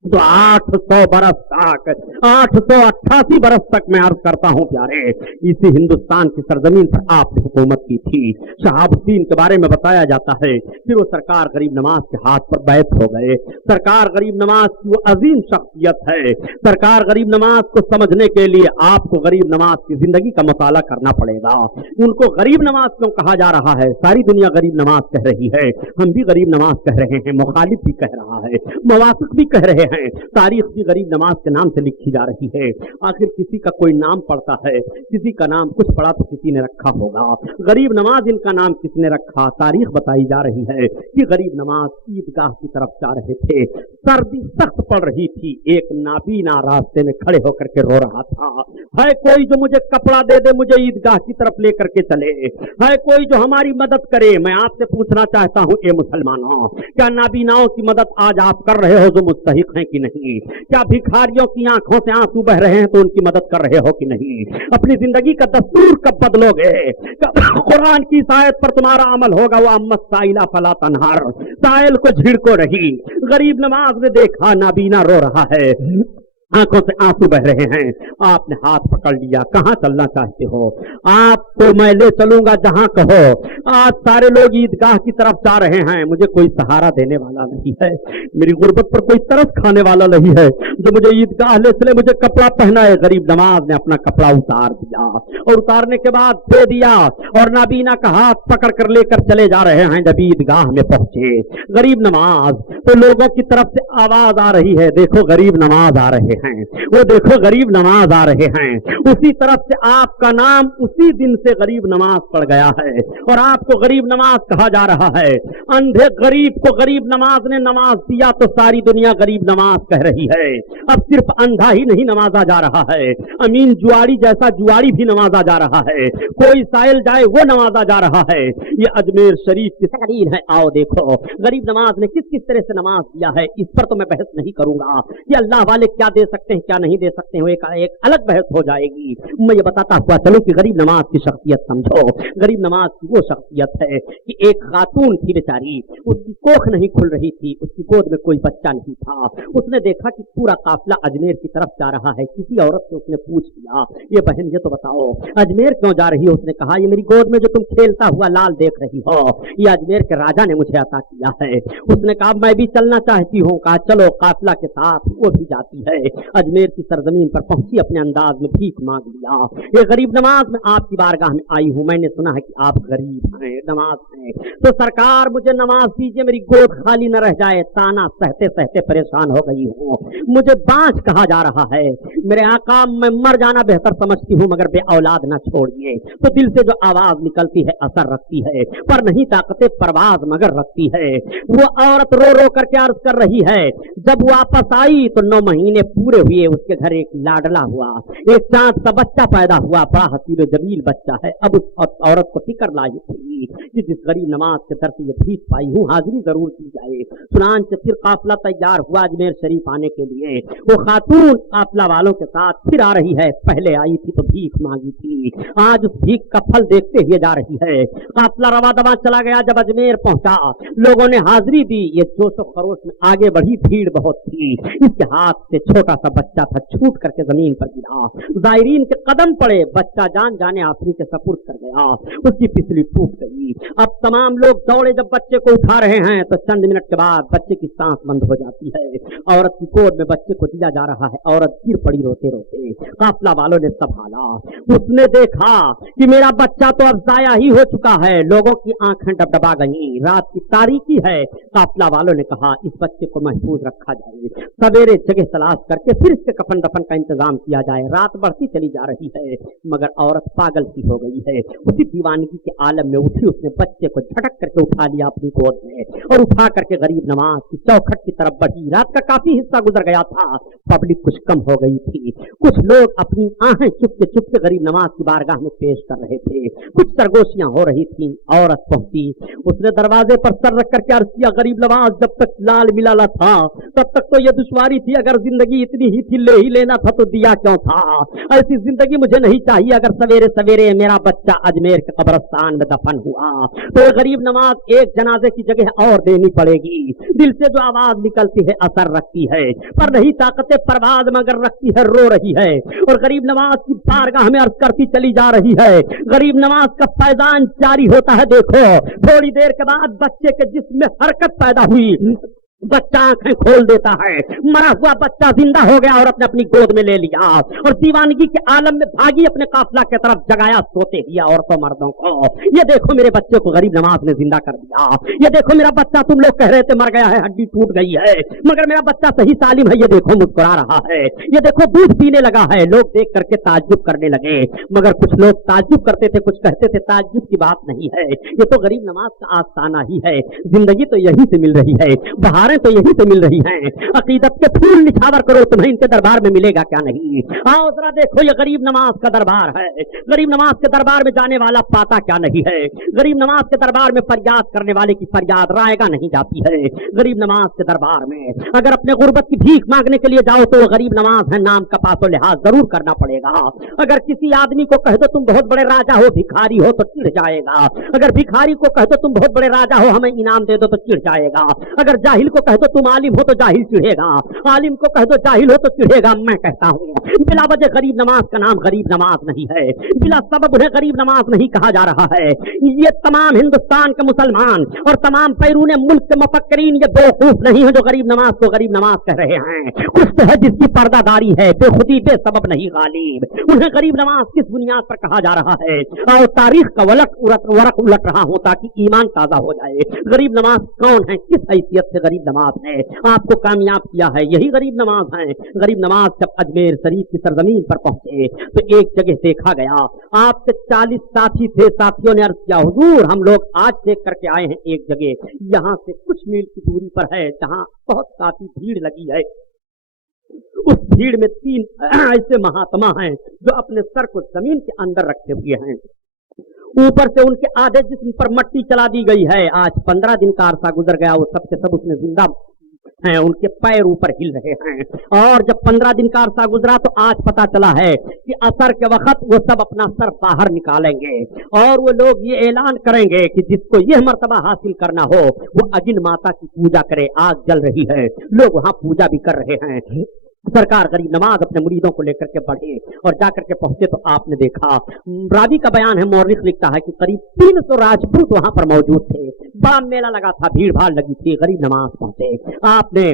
तो 800 बरस तक, 888 बरस तक मैं अर्ज करता हूं प्यारे, इसी हिंदुस्तान की सरजमीन पर आपने हुकूमत की थी। शहाबुद्दीन के बारे में बताया जाता है, फिर वो सरकार गरीब नवाज के हाथ पर बैत हो गए। सरकार गरीब नवाज की वो अजीम शख्सियत है। सरकार गरीब नवाज को समझने के लिए आपको गरीब नवाज की जिंदगी का मुताला करना पड़ेगा। उनको गरीब नवाज क्यों कहा जा रहा है? सारी दुनिया गरीब नवाज कह रही है, हम भी गरीब नवाज कह रहे हैं, मुखालिफ भी कह रहा है, मुवाफिक भी कह रहे हैं, हैं, तारीख भी गरीब नमाज के नाम से लिखी जा रही है। आखिर किसी का कोई नाम पड़ता है, किसी का नाम कुछ पड़ा तो किसी ने रखा होगा। गरीब नमाज इनका नाम किसने रखा? तारीख बताई जा रही है कि गरीब नमाज ईदगाह की तरफ जा रहे थे, सर्दी सख्त पड़ रही थी, एक नाबीना रास्ते में खड़े होकर के रो रहा था, है कोई जो मुझे कपड़ा दे दे, मुझे ईदगाह की तरफ लेकर के चले, है कोई जो हमारी मदद करे। मैं आपसे पूछना चाहता हूं ए मुसलमानों, क्या नाबीनाओं की मदद आज आप कर रहे हो जो मुस्तहिक हैं कि नहीं? क्या भिखारियों की आंखों से आंसू बह रहे हैं तो उनकी मदद कर रहे हो कि नहीं? अपनी जिंदगी का दस्तूर कब बदलोगे? कुरान की इस आयत पर तुम्हारा अमल होगा, वो अम्मत साइला फला तनहर, साइल को झिड़को रही। गरीब नमाज ने देखा नाबीना रो रहा है, आंखों से आंसू बह रहे हैं, आपने हाथ पकड़ लिया। कहां चलना चाहते हो? आपको मैं ले चलूंगा जहां कहो। आज सारे लोग ईदगाह की तरफ जा रहे हैं, मुझे कोई सहारा देने वाला नहीं है, मेरी गुर्बत पर कोई तरस खाने वाला नहीं है जो मुझे ईदगाह ले चले, मुझे कपड़ा पहनाए। गरीब नमाज ने अपना कपड़ा उतार दिया और उतारने के बाद दे दिया और नाबीना का हाथ पकड़ कर लेकर चले जा रहे हैं। जब ईदगाह में पहुंचे गरीब नमाज तो लोगों की तरफ से आवाज आ रही है, देखो गरीब नमाज आ रहे हैं, वो देखो गरीब नमाज आ रहे हैं। उसी तरफ से आपका नाम उसी दिन से गरीब नमाज पड़ गया है और आपको गरीब नमाज कहा जा रहा है। अंधे गरीब को गरीब नमाज ने नमाज दिया तो सारी दुनिया गरीब नमाज कह रही है। अब सिर्फ अंधा ही नहीं नमाजा जा रहा है, अमीन जुआरी जैसा जुआरी भी नमाजा जा रहा है, कोई साइल जाए वो नमाजा जा रहा है। ये अजमेर शरीफ की तकरीर है, आओ देखो गरीब नमाज ने किस किस तरह से नमाज दिया है। इस पर तो मैं बहस नहीं करूंगा कि अल्लाह वाले क्या दे सकते हैं क्या नहीं दे सकते हैं, एक अलग बहस हो जाएगी। मैं ये बताता हुआ चलूं कि गरीब नमाज की शख्सियत समझो। गरीब नमाज की वो शख्सियत है कि एक खातून थी बेचारी, उसकी कोख नहीं खुल रही थी, उसकी गोद में कोई बच्चा नहीं था। उसने देखा कि पूरा काफिला अजमेर की तरफ जा रहा है। किसी औरत से उसने पूछ लिया, ये बहन ये तो बताओ अजमेर क्यों जा रही हो? उसने कहा, ये मेरी गोद में जो तुम खेलता हुआ लाल देख रही हो, ये अजमेर के राजा ने मुझे अता किया है। उसने कहा, मैं भी चलना चाहती हूँ। कहा, चलो। काफिला के साथ वो भी जाती है। अजमेर की सरजमीन पर पहुंची, अपने अंदाज में भीख मांग लिया। ये गरीब नमाज में आपकी बारगाह में आई हूं, मैंने सुना है कि आप गरीब हैं, नमाज हैं, तो सरकार मुझे नमाज दीजिए, मेरी गोद खाली न रह जाए। ताना सहते सहते परेशान हो गई हूँ, मुझे बांझ कहा जा रहा है। मेरे आका, मैं मर जाना बेहतर समझती हूँ मगर बे औलाद न छोड़िए। तो दिल से जो आवाज निकलती है असर रखती है, पर नहीं ताकते परवाज मगर रखती है। वो औरत रो रो करके अर्ज कर रही है, जब वापस आई तो 9 महीने पूरे हुए, उसके घर एक लाडला हुआ, एक चांद सा बच्चा पैदा हुआ, बड़ा हसीन जमील बच्चा है। अब उस औरत को फिक्र लाई थी कि जिस गरीब नमाज के दर से ये भीख पाई हूँ, हाजिरी जरूर की जाए। चुनान से फिर काफिला तैयार हुआ अजमेर शरीफ आने के लिए। वो खातून काफिला वालों के साथ फिर आ रही है, पहले आई थी तो भीख मांगी थी, आज उस भीख का फल देखते हुए जा रही है। काफिला रवा दवा चला गया। जब अजमेर पहुंचा, लोगों ने हाजिरी दी, ये जोश खरोश में आगे बढ़ी, भीड़ बहुत थी। इसके हाथ से छोटा सा बच्चा था, छूट करके जमीन पर गिरा, जायरीन के कदम पड़े, बच्चा जान जाने आफरी के सपुर्द कर गया, उसकी पिछली टूट गई। अब तमाम लोग दौड़े, जब बच्चे को उठा रहे हैं तो चंद मिनट के बाद बच्चे की सांस बंद हो जाती है। औरत की गोद में बच्चे को दिया जा रहा है, औरत गिर पड़ी रोते रोते। काफिला वालों ने संभाला, उसने देखा कि मेरा बच्चा तो अब जाया ही हो चुका है। लोगों की आंखें डबडबा गई, रात की तारीकी है। काफिला वालों ने कहा, इस बच्चे को महफूज रखा जाए, सवेरे जगह तलाश करके फिर इसके कफन दफन का इंतजाम किया जाए। रात बढ़ती चली जा रही है मगर औरत पागल सी हो गई है। उसी दीवानगी के आलम में उठी, उसने बच्चे को झटक करके उठा लिया अपनी गोद में और उठा करके गरीब नमाज की चौखट की तरफ बढ़ी। रात का काफी हिस्सा गुजर गया था, पब्लिक कुछ कम हो गई थी, कुछ लोग अपनी आहें चुपके गरीब नमाज की बारगाह में पेश कर रहे थे, कुछ सरगोशियां हो रही थी। औरत पहुंची, उसने दरवाजे पर सर रख करके अर्ज किया, गरीब नवाज जब तक लाल मिलाला था तब तक तो ये दुश्वारी थी, अगर जिंदगी इतनी ही थी, ले ही लेना था तो दिया क्यों था? ऐसी जिंदगी मुझे नहीं चाहिए। अगर सवेरे सवेरे मेरा बच्चा अजमेर के कब्रिस्तान में दफन हुआ तो गरीब नवाज एक जनाजे की जगह और देनी पड़ेगी। दिल से जो आवाज निकलती है असर रखती है, पर नहीं ताकते परवाज मगर रखती है, रो रही है और गरीब नवाज की बारगाह में अर्ज करती चली जा रही है। गरीब नवाज का फैजान जारी होता है। देखो थोड़ी देर के बाद बच्चे के जिस्म में हरकत पैदा हुई, बच्चा आंखें खोल देता है, मरा हुआ बच्चा जिंदा हो गया और अपनी गोद में ले लिया और दीवानगी के आलम में भागी अपने काफिला की तरफ, जगाया सोते ही औरतों मर्दों को। ये देखो मेरे बच्चे को गरीब नवाज ने जिंदा कर दिया, ये देखो मेरा बच्चा, तुम लोग कह रहे थे मर गया है, हड्डी टूट गई है, मगर मेरा बच्चा सही सालिम है, ये देखो मुस्कुरा रहा है, ये देखो दूध पीने लगा है। लोग देख करके ताज्जुब करने लगे, मगर कुछ लोग ताज्जुब करते थे, कुछ कहते थे ताज्जुब की बात नहीं है, ये तो गरीब नवाज का आस्ताना ही है, जिंदगी तो यहीं से मिल रही है, बहारें तो यहीं से मिल रही हैं। अकीदत के फूल निछावर करो, तुम्हें इनके दरबार में मिलेगा क्या नहीं। आओ जरा देखो, ये गरीब नवाज का दरबार है, गरीब नवाज के दरबार में जाने वाला पाता क्या नहीं है, गरीब नवाज के दरबार में फरियाद करने वाले की फरियाद रायगा नहीं जाती है। गरीब नवाज के दरबार में अगर अपने गुर्बत की भीख मांगने के लिए जाओ तो वो गरीब नवाज है, नाम का पासो लिहाज जरूर करना पड़ेगा। अगर किसी आदमी को कह दो तुम बहुत बड़े राजा हो, भिखारी हो, तो चिढ़ जाएगा। अगर भिखारी को कह दो तुम बहुत बड़े राजा हो, हमें इनाम दे दो, तो चिढ़ जाएगा। अगर जाहिल को कह दो तुम आलिम हो, तो जाहिल चिढ़ेगा। आलिम को कह दो जाहिल हो, तो चिढ़ेगा। मैं कहता हूँ बिला वजह गरीब नवाज का नाम गरीब नवाज नहीं है, बिला सबब उन्हें गरीब नवाज नहीं कहा जा रहा है। ये तमाम हिंदुस्तान के मुसलमान और तमाम बैरून मुल्क के मुफक्किरीन ये बेवकूफ नहीं है जो गरीब नवाज को गरीब नवाज कह रहे हैं। कुछ तो है जिसकी पर्दादारी है, बेखुदी बेसबब नहीं गालिब। उन्हें गरीब नवाज किस बुनियाद पर कहा जा रहा है, और तारीख का वरक उलट रहा हूँ ताकि ईमान ताजा हो जाए। गरीब नवाज कौन है, किस हैसियत से गरीब नवाज है, आपको कामयाब किया है, यही गरीब नवाज है। गरीब नवाज जब अजमेर शरीफ की सरजमीन पर पहुंचे तो एक जगह देखा गया, आपके 40 साथी थे। साथियों ने अर्ज किया, हुजूर हम लोग आज देख करके आए हैं एक जगह, यहाँ से कुछ मील की दूरी पर है, जहाँ बहुत काफी भीड़ लगी है। उस भीड़ में 3 ऐसे महात्मा हैं जो अपने सर को जमीन के अंदर रखे हुए हैं, ऊपर से उनके आधे जिस्म पर मट्टी चला दी गई है। आज 15 दिन का अरसा गुजर गया, वो सब के सब उसमें जिंदा हैं, उनके पैर ऊपर हिल रहे हैं। और जब 15 दिन का अरसा गुजरा तो आज पता चला है कि असर के वक्त वो सब अपना सर बाहर निकालेंगे और वो लोग ये ऐलान करेंगे कि जिसको यह मर्तबा हासिल करना हो वो अजिन माता की पूजा करे। आग जल रही है, लोग वहां पूजा भी कर रहे हैं। सरकार गरीब नवाज अपने मुरीदों को लेकर के बढ़े और जाकर के पहुंचे तो आपने देखा, रावी का बयान है, मौरिख लिखता है कि करीब 300 राजपूत वहां पर मौजूद थे। बड़ा मेला लगा था, भीड़ भाड़ लगी थी। गरीब नवाज पहुंचे, आपने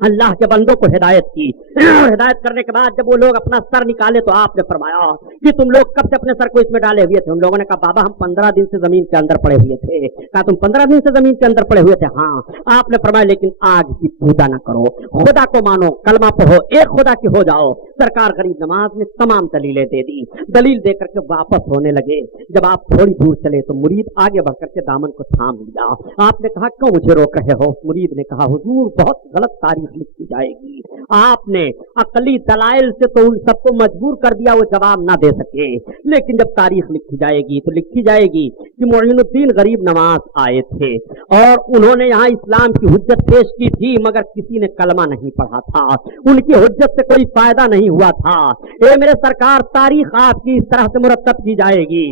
अल्लाह के बंदों को हिदायत की। हिदायत करने के बाद जब वो लोग अपना सर निकाले तो आपने फरमाया कि तुम लोग कब से अपने सर को इसमें डाले हुए थे। उन लोगों ने कहा बाबा हम 15 दिन से जमीन के अंदर पड़े हुए थे। कहा तुम 15 दिन से जमीन के अंदर पड़े हुए थे? हाँ। आपने फरमाया लेकिन आग की पूजा न करो, खुदा को मानो, कलमा पढ़ो, एक खुदा की हो जाओ। सरकार गरीब नवाज ने तमाम दलीलें दे दी। दलील दे करके वापस होने लगे। जब आप थोड़ी दूर चले तो मुरीद आगे बढ़ करके दामन को थाम लिया। आपने कहा क्यों मुझे रोक रहे हो? मुरीद ने कहा हुजूर बहुत गलत तारीख लिखी जाएगी। आपने अकली दलाइल से तो उन सबको मजबूर कर दिया वो जवाब ना दे सके, लेकिन जब तारीख लिखी जाएगी तो लिखी जाएगी कि मोइनुद्दीन गरीब नवाज आए थे और उन्होंने यहाँ इस्लाम की हुज्जत पेश की थी, मगर किसी ने कलमा नहीं पढ़ा था, उनकी हुज्जत से कोई फायदा नहीं हुआ था। ए मेरे सरकार, तारीख आपकी इस तरह से मुरतब की जाएगी।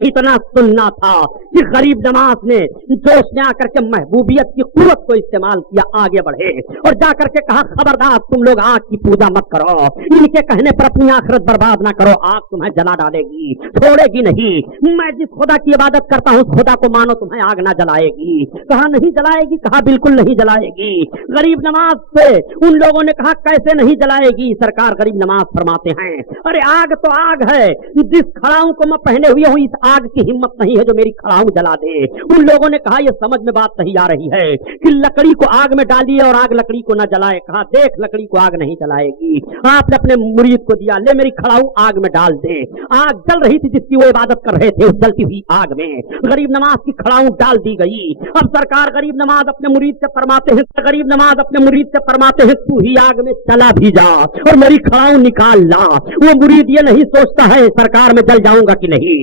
इतना सुनना था कि गरीब नवाज ने जोश में आकर के महबूबियत की कुव्वत को इस्तेमाल किया, आगे बढ़े और जाकर के कहा खबरदार तुम लोग आग की पूजा मत करो, इनके कहने पर अपनी आखिरत बर्बाद ना करो, आग तुम्हें जला डालेगी, छोड़ेगी नहीं। मैं जिस खुदा की इबादत करता हूँ उस खुदा को मानो, तुम्हें आग ना जलाएगी। कहा नहीं जलाएगी? कहा बिल्कुल नहीं जलाएगी। गरीब नवाज से उन लोगों ने कहा कैसे नहीं जलाएगी? सरकार गरीब नवाज फरमाते हैं अरे आग तो आग है, जिस खड़ाऊ को मैं पहने हुए हूँ इस आग की हिम्मत नहीं है जो मेरी खड़ाऊ जला दे। उन लोगों ने कहा यह समझ में बात नहीं आ रही है कि लकड़ी को आग में डालिए और आग लकड़ी को न जलाए। कहा देख लकड़ी को आग नहीं जलाएगी। आपने अपने मुरीद को दिया, ले मेरी खड़ाऊ आग में डाल दे। आग जल रही थी जिसकी वो इबादत कर रहे थे, उस जलती हुई आग में गरीब नवाज की खड़ाऊ डाल दी गई। अब सरकार गरीब नवाज अपने मुरीद से फरमाते हैं, गरीब नवाज अपने मुरीद से फरमाते हैं तू ही आग में चला भी जा और मेरी खड़ाऊ निकाल ला। वो मुरीद ये नहीं सोचता है सरकार में जल जाऊंगा कि नहीं,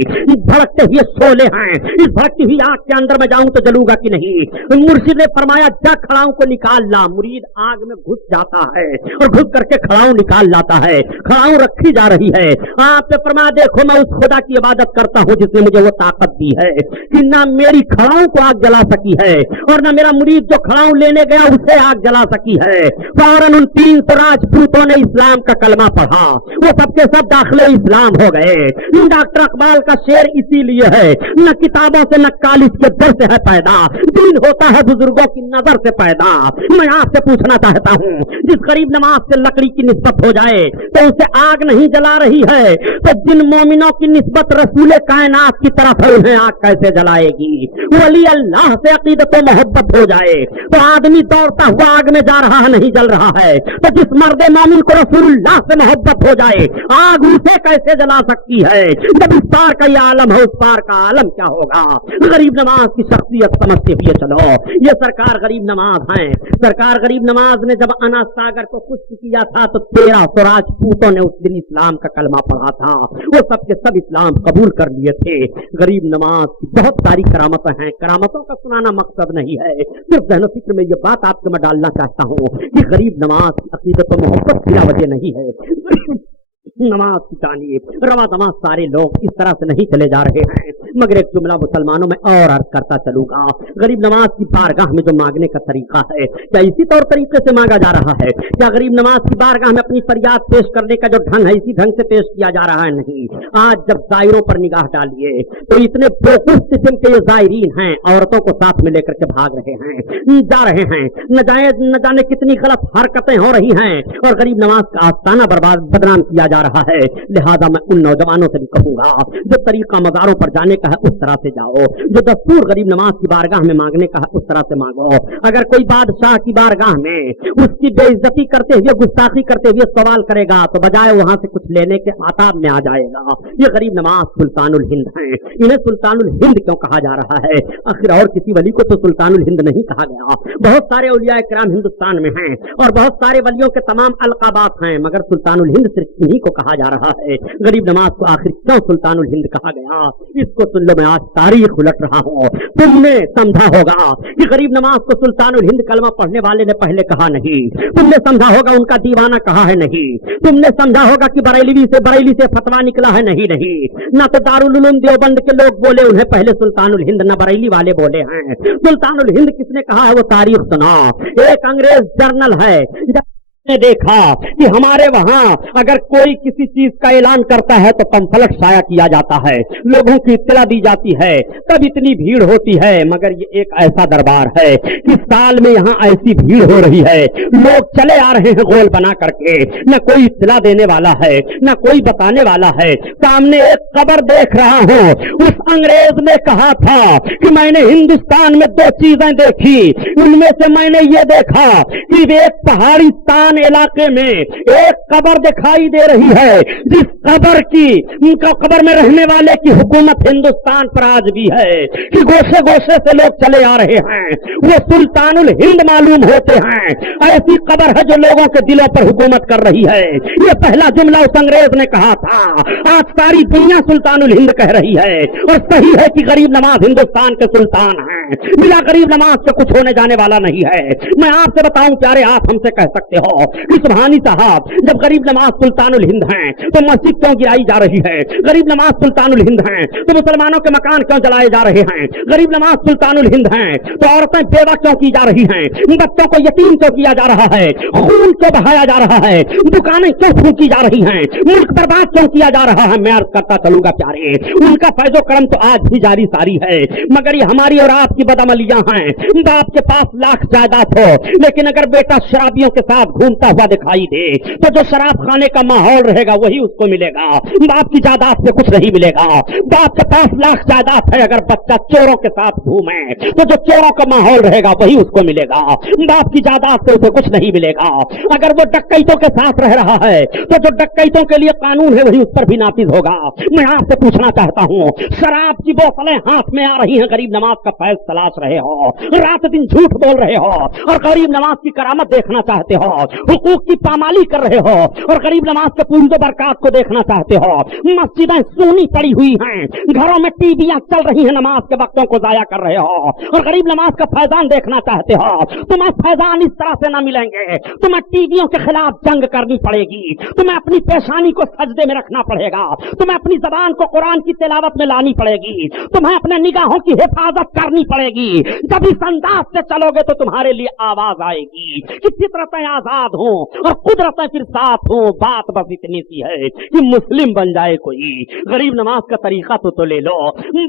भड़कते हुए शोले हैं, इस भड़कती हुई आग के अंदर में जाऊं तो जलूंगा कि नहीं। मुर्शिद ने फरमाया जा खड़ाऊ को निकाल ला। मुरीद आग में घुस जाता है और घुस करके खड़ाऊ निकाल लाता है। खड़ाऊ रखी जा रही है। आपने फरमाया देखो मैं उस खुदा की इबादत करता हूं जिसने मुझे वो ताकत दी है कि ना मेरी खड़ाऊ को आग जला सकी है और ना मेरा मुरीद जो खड़ाऊ लेने गया उसे आग जला सकी है। फौरन उन 300 राजपूतों ने इस्लाम का कलमा पढ़ा, वो सबके सब दाखिले इस्लाम हो गए। डॉक्टर इकबाल का शेर इसीलिए है, न किताबों से न कॉलेज के दर से है पैदा, दीन होता है बुजुर्गों की नजर से पैदा। मैं आपसे पूछना चाहता हूँ, जिस गरीब नवाज से लकड़ी की निस्बत हो जाए तो उसे आग नहीं जला रही है, तो जिन मोमिनों की निस्बत रसूल कायनात की तरफ है उन्हें आग कैसे जलाएगी? वली अल्लाह से अकीदत व मोहब्बत हो जाए तो आदमी दौड़ता हुआ आग में जा रहा है, नहीं जल रहा है। तो जिस मर्द मोमिन को रसूलुल्लाह से मोहब्बत हो जाए आग उसे कैसे जला सकती है? जब इस पार का ये आलम है उस पार का आलम क्या होगा? गरीब नवाज की शख्सियत समझते हुए चलो। ये सरकार गरीब नवाज हैं। सरकार गरीब नवाज ने जब अना सागर को खुश किया था तो 1300 राजपूतों ने उस दिन इस्लाम का कलमा पढ़ा था। वो सब के सब इस्लाम कबूल कर लिए थे। गरीब नवाज की बहुत सारी करामतें हैं। करामतों का सुनाना मकसद नहीं है, सिर्फ ज़हन फिक्र में ये बात आपको मैं डालना चाहता हूँ कि गरीब नवाज की अकीदत और मोहब्बत बिला वजह नहीं है। नमाज की तालीम रवा दमाज सारे लोग इस तरह से नहीं चले जा रहे हैं, मगर एक जुमला मुसलमानों में और अर्ज करता चलूंगा। गरीब नवाज की बारगाह में जो मांगने का तरीका है, क्या इसी तौर तरीके से मांगा जा रहा है? क्या गरीब नवाज की बारगाह में अपनी फरियाद पेश करने का जो ढंग है इसी ढंग से पेश किया जा रहा है? नहीं। आज जब जायरों पर निगाह डालिए तो इतने बेवकूफ किस्म के ये जायरीन हैं, औरतों को साथ में लेकर के भाग रहे हैं, जा रहे हैं, न जाने कितनी गलत हरकतें हो रही हैं और गरीब नवाज का आस्ताना बदनाम किया जा रहा है। लिहाजा मैं उन नौजवानों से भी कहूंगा जो तरीका मज़ारों पर जाने का है उस तरह से जाओ, जो दस्तूर गरीब नवाज की बारगाह में मांगने का है उस तरह से मांगो। अगर कोई बादशाह की बारगाह में उसकी बेइज्जती करते हुए, गुस्ताखी करते हुए सवाल करेगा तो बजाय वहां से कुछ लेने के आताब में आ जाएगा। ये गरीब नवाज सुल्तानुल हिंद हैं। इन्हें सुल्तानुल हिंद क्यों कहा जा रहा है? आखिर और किसी वली को तो सुल्तानुल हिंद नहीं कहा गया। बहुत सारे औलिया किराम हिंदुस्तान में हैं और बहुत सारे वलियों के तमाम अलकाबात हैं, मगर सुल्तानुल हिंद सिर्फ इन्हीं को कहा जा रहा है। गरीब नवाज को आखिर क्यों सुल्तानुल हिंद कहा गया? इसको सुन लो, मैं आज तारीख उलट रहा हूँ। तुमने समझा होगा कि गरीब नवाज को सुल्तानुल हिंद कलमा पढ़ने वाले ने पहले कहा नहीं। तुमने समझा होगा उनका दीवाना कहा है नहीं। तुमने समझा होगा कि बरेली से फतवा निकला है नहीं। ना तो दारुल उलूम देवबंद के लोग बोले उन्हें पहले सुल्तानुल हिंद, ना बरेली वाले बोले हैं। सुल्तानुल हिंद किसने कहा है वो तारीख सुना। एक अंग्रेज जर्नल है, ने देखा कि हमारे वहां अगर कोई किसी चीज का ऐलान करता है तो पंफलेट शाया किया जाता है, लोगों की इत्तला दी जाती है, तब इतनी भीड़ होती है। मगर ये एक ऐसा दरबार है कि साल में यहाँ ऐसी भीड़ हो रही है, लोग चले आ रहे हैं गोल बना करके, न कोई इत्तला देने वाला है, न कोई बताने वाला है। सामने एक कब्र देख रहा हूँ। उस अंग्रेज ने कहा था कि मैंने हिंदुस्तान में 2 चीजें देखी, उनमें से मैंने ये देखा कि एक पहाड़ी इलाके में एक कब्र दिखाई दे रही है, जिस कब्र में रहने वाले की हुकूमत हिंदुस्तान पर आज भी है कि गोशे गोशे से लोग चले आ रहे हैं, वो सुल्तानुल हिंद मालूम होते हैं। ऐसी कब्र है जो लोगों के दिलों पर हुकूमत कर रही है। ये पहला जुमला उस अंग्रेज ने कहा था। आज सारी दुनिया सुल्तानुल हिंद कह रही है और सही है कि गरीब नवाज हिंदुस्तान के सुल्तान हैं। बिना गरीब नवाज से कुछ होने जाने वाला नहीं है। मैं आपसे बताऊं प्यारे, आप हमसे कह सकते हो कि सुभानी साहब, जब गरीब नवाज सुल्तानुल हिंद हैं तो मस्जिद क्यों गिराई जा रही है? गरीब नवाज सुल्तानुल हिंद हैं तो मुसलमानों के मकान क्यों जलाए जा रहे हैं? गरीब नवाज सुल्तानुल हिंद हैं तो औरतें बेवा क्यों की जा रही हैं? बच्चों को यतीम क्यों किया जा रहा है? खून क्यों बहाया जा रहा है? दुकानें क्यों फूकी जा रही हैं? मुल्क बर्बाद क्यों किया जा रहा है? मैं अर्ज करता चलूंगा प्यारे, उनका फैजो करम तो आज भी जारी सारी है, मगर ये हमारी और आपकी बदअमलियां हैं। बाप के पास लाख जायदाद हो, लेकिन अगर बेटा शराबियों के साथ घूमता हुआ दिखाई दे तो जो शराब खाने का माहौल रहेगा वही उसको मिलेगा। बाप की जायदाद से कुछ नहीं मिलेगा। बाप के पास लाख जायदाद है, अगर बच्चा चोरों के साथ घूमे तो जो चोरों का माहौल रहेगा वही उसको मिलेगा। बाप की जायदाद से उसे कुछ नहीं मिलेगा। अगर वो डकैतों के साथ रह रहा है तो जो डकैतों के लिए कानून है वही उस पर भी नाफिज होगा। मैं आपसे पूछना चाहता हूँ, शराब की बोतलें हाथ में आ रही हैं, गरीब नवाज का फैज तलाश रहे हो, रात दिन झूठ बोल रहे हो और गरीब नवाज की करामत देखना चाहते हो, हुकूक की पामाली कर रहे हो और गरीब नवाज के पूंजो बरकत को देखना चाहते हो। मस्जिदें सूनी पड़ी हुई हैं, घरों में टीवियां चल रही हैं, नमाज के वक्तों को जाया कर रहे हो और गरीब नवाज का फैजान देखना चाहते हो। तुम्हें फैजान इस तरह से न मिलेंगे, तुम्हें टीवियों के खिलाफ जंग करनी पड़ेगी, तुम्हें अपनी पेशानी को सजदे में रखना पड़ेगा, तुम्हें अपनी जबान को कुरान की तिलावत में लानी पड़ेगी, तुम्हें अपने निगाहों की हिफाजत करनी पड़ेगी। जब इस अंदाज से चलोगे तो तुम्हारे लिए आवाज आएगी कि फितरतें आजाद औलाद हो और कुदरतें फिर साथ हो, बात बस इतनी सी है कि मुस्लिम बन जाए कोई। गरीब नवाज का तरीका तो ले लो।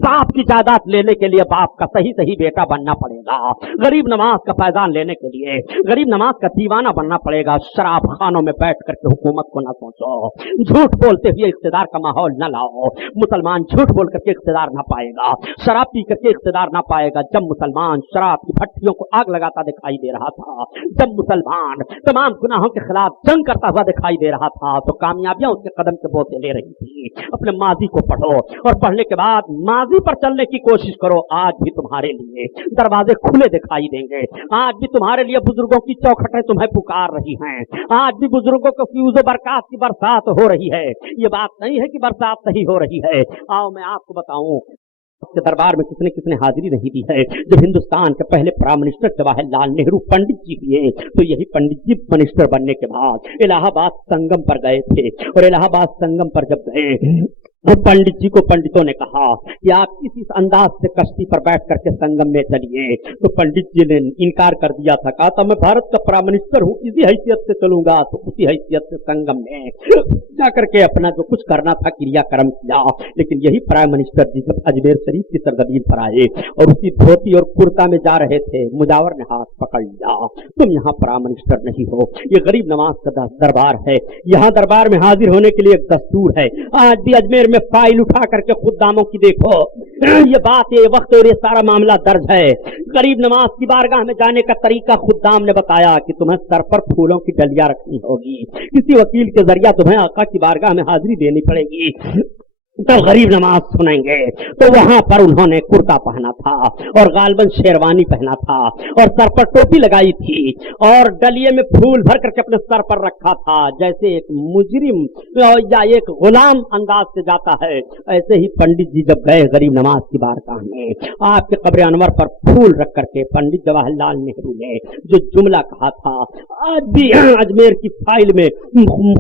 बाप की जायदाद लेने के लिए बाप का सही सही बेटा बनना पड़ेगा। गरीब नवाज का फैजान लेने के लिए गरीब नवाज का दीवाना बनना पड़ेगा। शराब खानों में बैठ करके हुकूमत को ना सोचो। झूठ बोलते हुए इख्तिदार का माहौल न लाओ। मुसलमान झूठ बोल करके इख्तिदार ना पाएगा, शराब पी करके इख्तिदार ना पाएगा। जब मुसलमान शराब की भट्टियों को आग लगाता दिखाई दे रहा था, जब मुसलमान तमाम गुनाहों के खिलाफ जंग करता हुआ दिखाई दे रहा था, तो कामयाबियां उसके कदम के बोते ले रही थी। अपने माजी को पढ़ो और पढ़ने के बाद माजी पर चलने की कोशिश करो। आज भी तुम्हारे लिए दरवाजे खुले दिखाई देंगे। आज भी तुम्हारे लिए बुजुर्गों की चौखटें तुम्हें पुकार रही हैं। आज भी बुजुर्गों को फ्यूज़ो बरसात की बरसात हो रही है। ये बात नहीं है कि बरसात नहीं हो रही है। आओ मैं आपको बताऊं के दरबार में किसने किसने हाजिरी नहीं दी है। जब हिंदुस्तान के पहले प्राइम मिनिस्टर जवाहरलाल नेहरू पंडित जी हुए, तो यही पंडित जी मिनिस्टर बनने के बाद इलाहाबाद संगम पर गए थे। और इलाहाबाद संगम पर जब गए तो पंडित जी को पंडितों ने कहा कि आप इस अंदाज से कश्ती पर बैठ करके संगम में चलिए। तो पंडित जी ने इनकार कर दिया था, कहा था मैं भारत का प्राइम मिनिस्टर हूँ, इसी हैसियत से चलूंगा। तो उसी हैसियत से संगम में जाकर के अपना जो कुछ करना था क्रियाक्रम किया। लेकिन यही प्राइम मिनिस्टर जी जब अजमेर शरीफ की सरजमीन पर आए और उसी धोती और कुर्ता में जा रहे थे, मुजावर ने हाथ पकड़ लिया, तुम यहाँ प्राइम मिनिस्टर नहीं हो, ये गरीब नवाज का दरबार है। यहाँ दरबार में हाजिर होने के लिए एक दस्तूर है। आज भी अजमेर में फाइल उठा करके खुदामों की देखो, ये बात, ये वक्त और ये सारा मामला दर्ज है। गरीब नवाज की बारगाह में जाने का तरीका खुदाम ने बताया कि तुम्हें सर पर फूलों की डलियां रखनी होगी, किसी वकील के जरिया तुम्हें आका की बारगाह में हाजिरी देनी पड़ेगी। तो गरीब नमाज सुनेंगे। तो वहां पर उन्होंने कुर्ता पहना था और गालबन शेरवानी पहना था और सर पर टोपी लगाई थी और डलिए में फूल भर करके अपने सर पर रखा था, जैसे एक मुजरिम या एक गुलाम अंदाज से जाता है। ऐसे ही पंडित जी जब गए गरीब नवाज की बारगाह में, आपके कब्र अनवर पर फूल रख करके पंडित जवाहरलाल नेहरू ने जो जुमला कहा था, आज भी अजमेर की फाइल में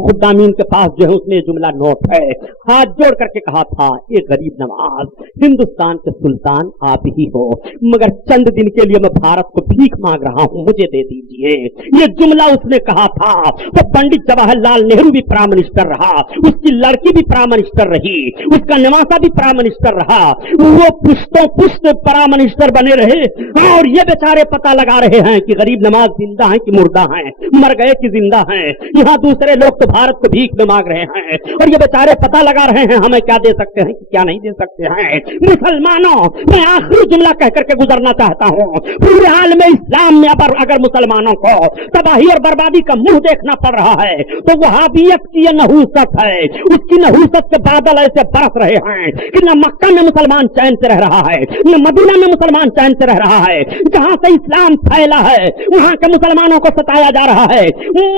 खुदामीन के पास जो है उसमें जुमला नोट है। हाथ जोड़ करके कहा था, ये गरीब नवाज, हिंदुस्तान के सुल्तान आप ही हो, मगर चंद दिन के लिए मैं भारत को भीख मांग रहा हूं, मुझे दे दीजिए। ये जुमला उसने कहा था। तो पंडित जवाहरलाल नेहरू भी प्राइम मिनिस्टर रहा, उसकी लड़की भी प्राइम मिनिस्टर रही, उसका नवासा भी प्राइम मिनिस्टर रहा, वो पुश्तों पुश्त प्राइम मिनिस्टर बने रहे। और ये बेचारे पता लगा रहे हैं कि गरीब नवाज जिंदा है कि मुर्दा है, मर गए कि जिंदा है। यहाँ दूसरे लोग तो भारत को भीख में मांग रहे हैं और ये बेचारे पता लगा रहे हैं हमें क्या दे सकते हैं कि क्या नहीं दे सकते हैं। मुसलमानों, मैं आखिरी जुमला कह करके गुजरना चाहता हूँ। पूरे हाल में इस्लाम में अगर मुसलमानों को तबाही और बर्बादी का मुंह देखना पड़ रहा है तो वहाबियत की ये नहूसत है, उसकी नहूसत के बादल ऐसे बरस रहे हैं कि न मक्का में मुसलमान चैन से रह रहा है, न मदीना में मुसलमान चैन से रह रहा है। जहां से इस्लाम फैला है वहां के मुसलमानों को सताया जा रहा है,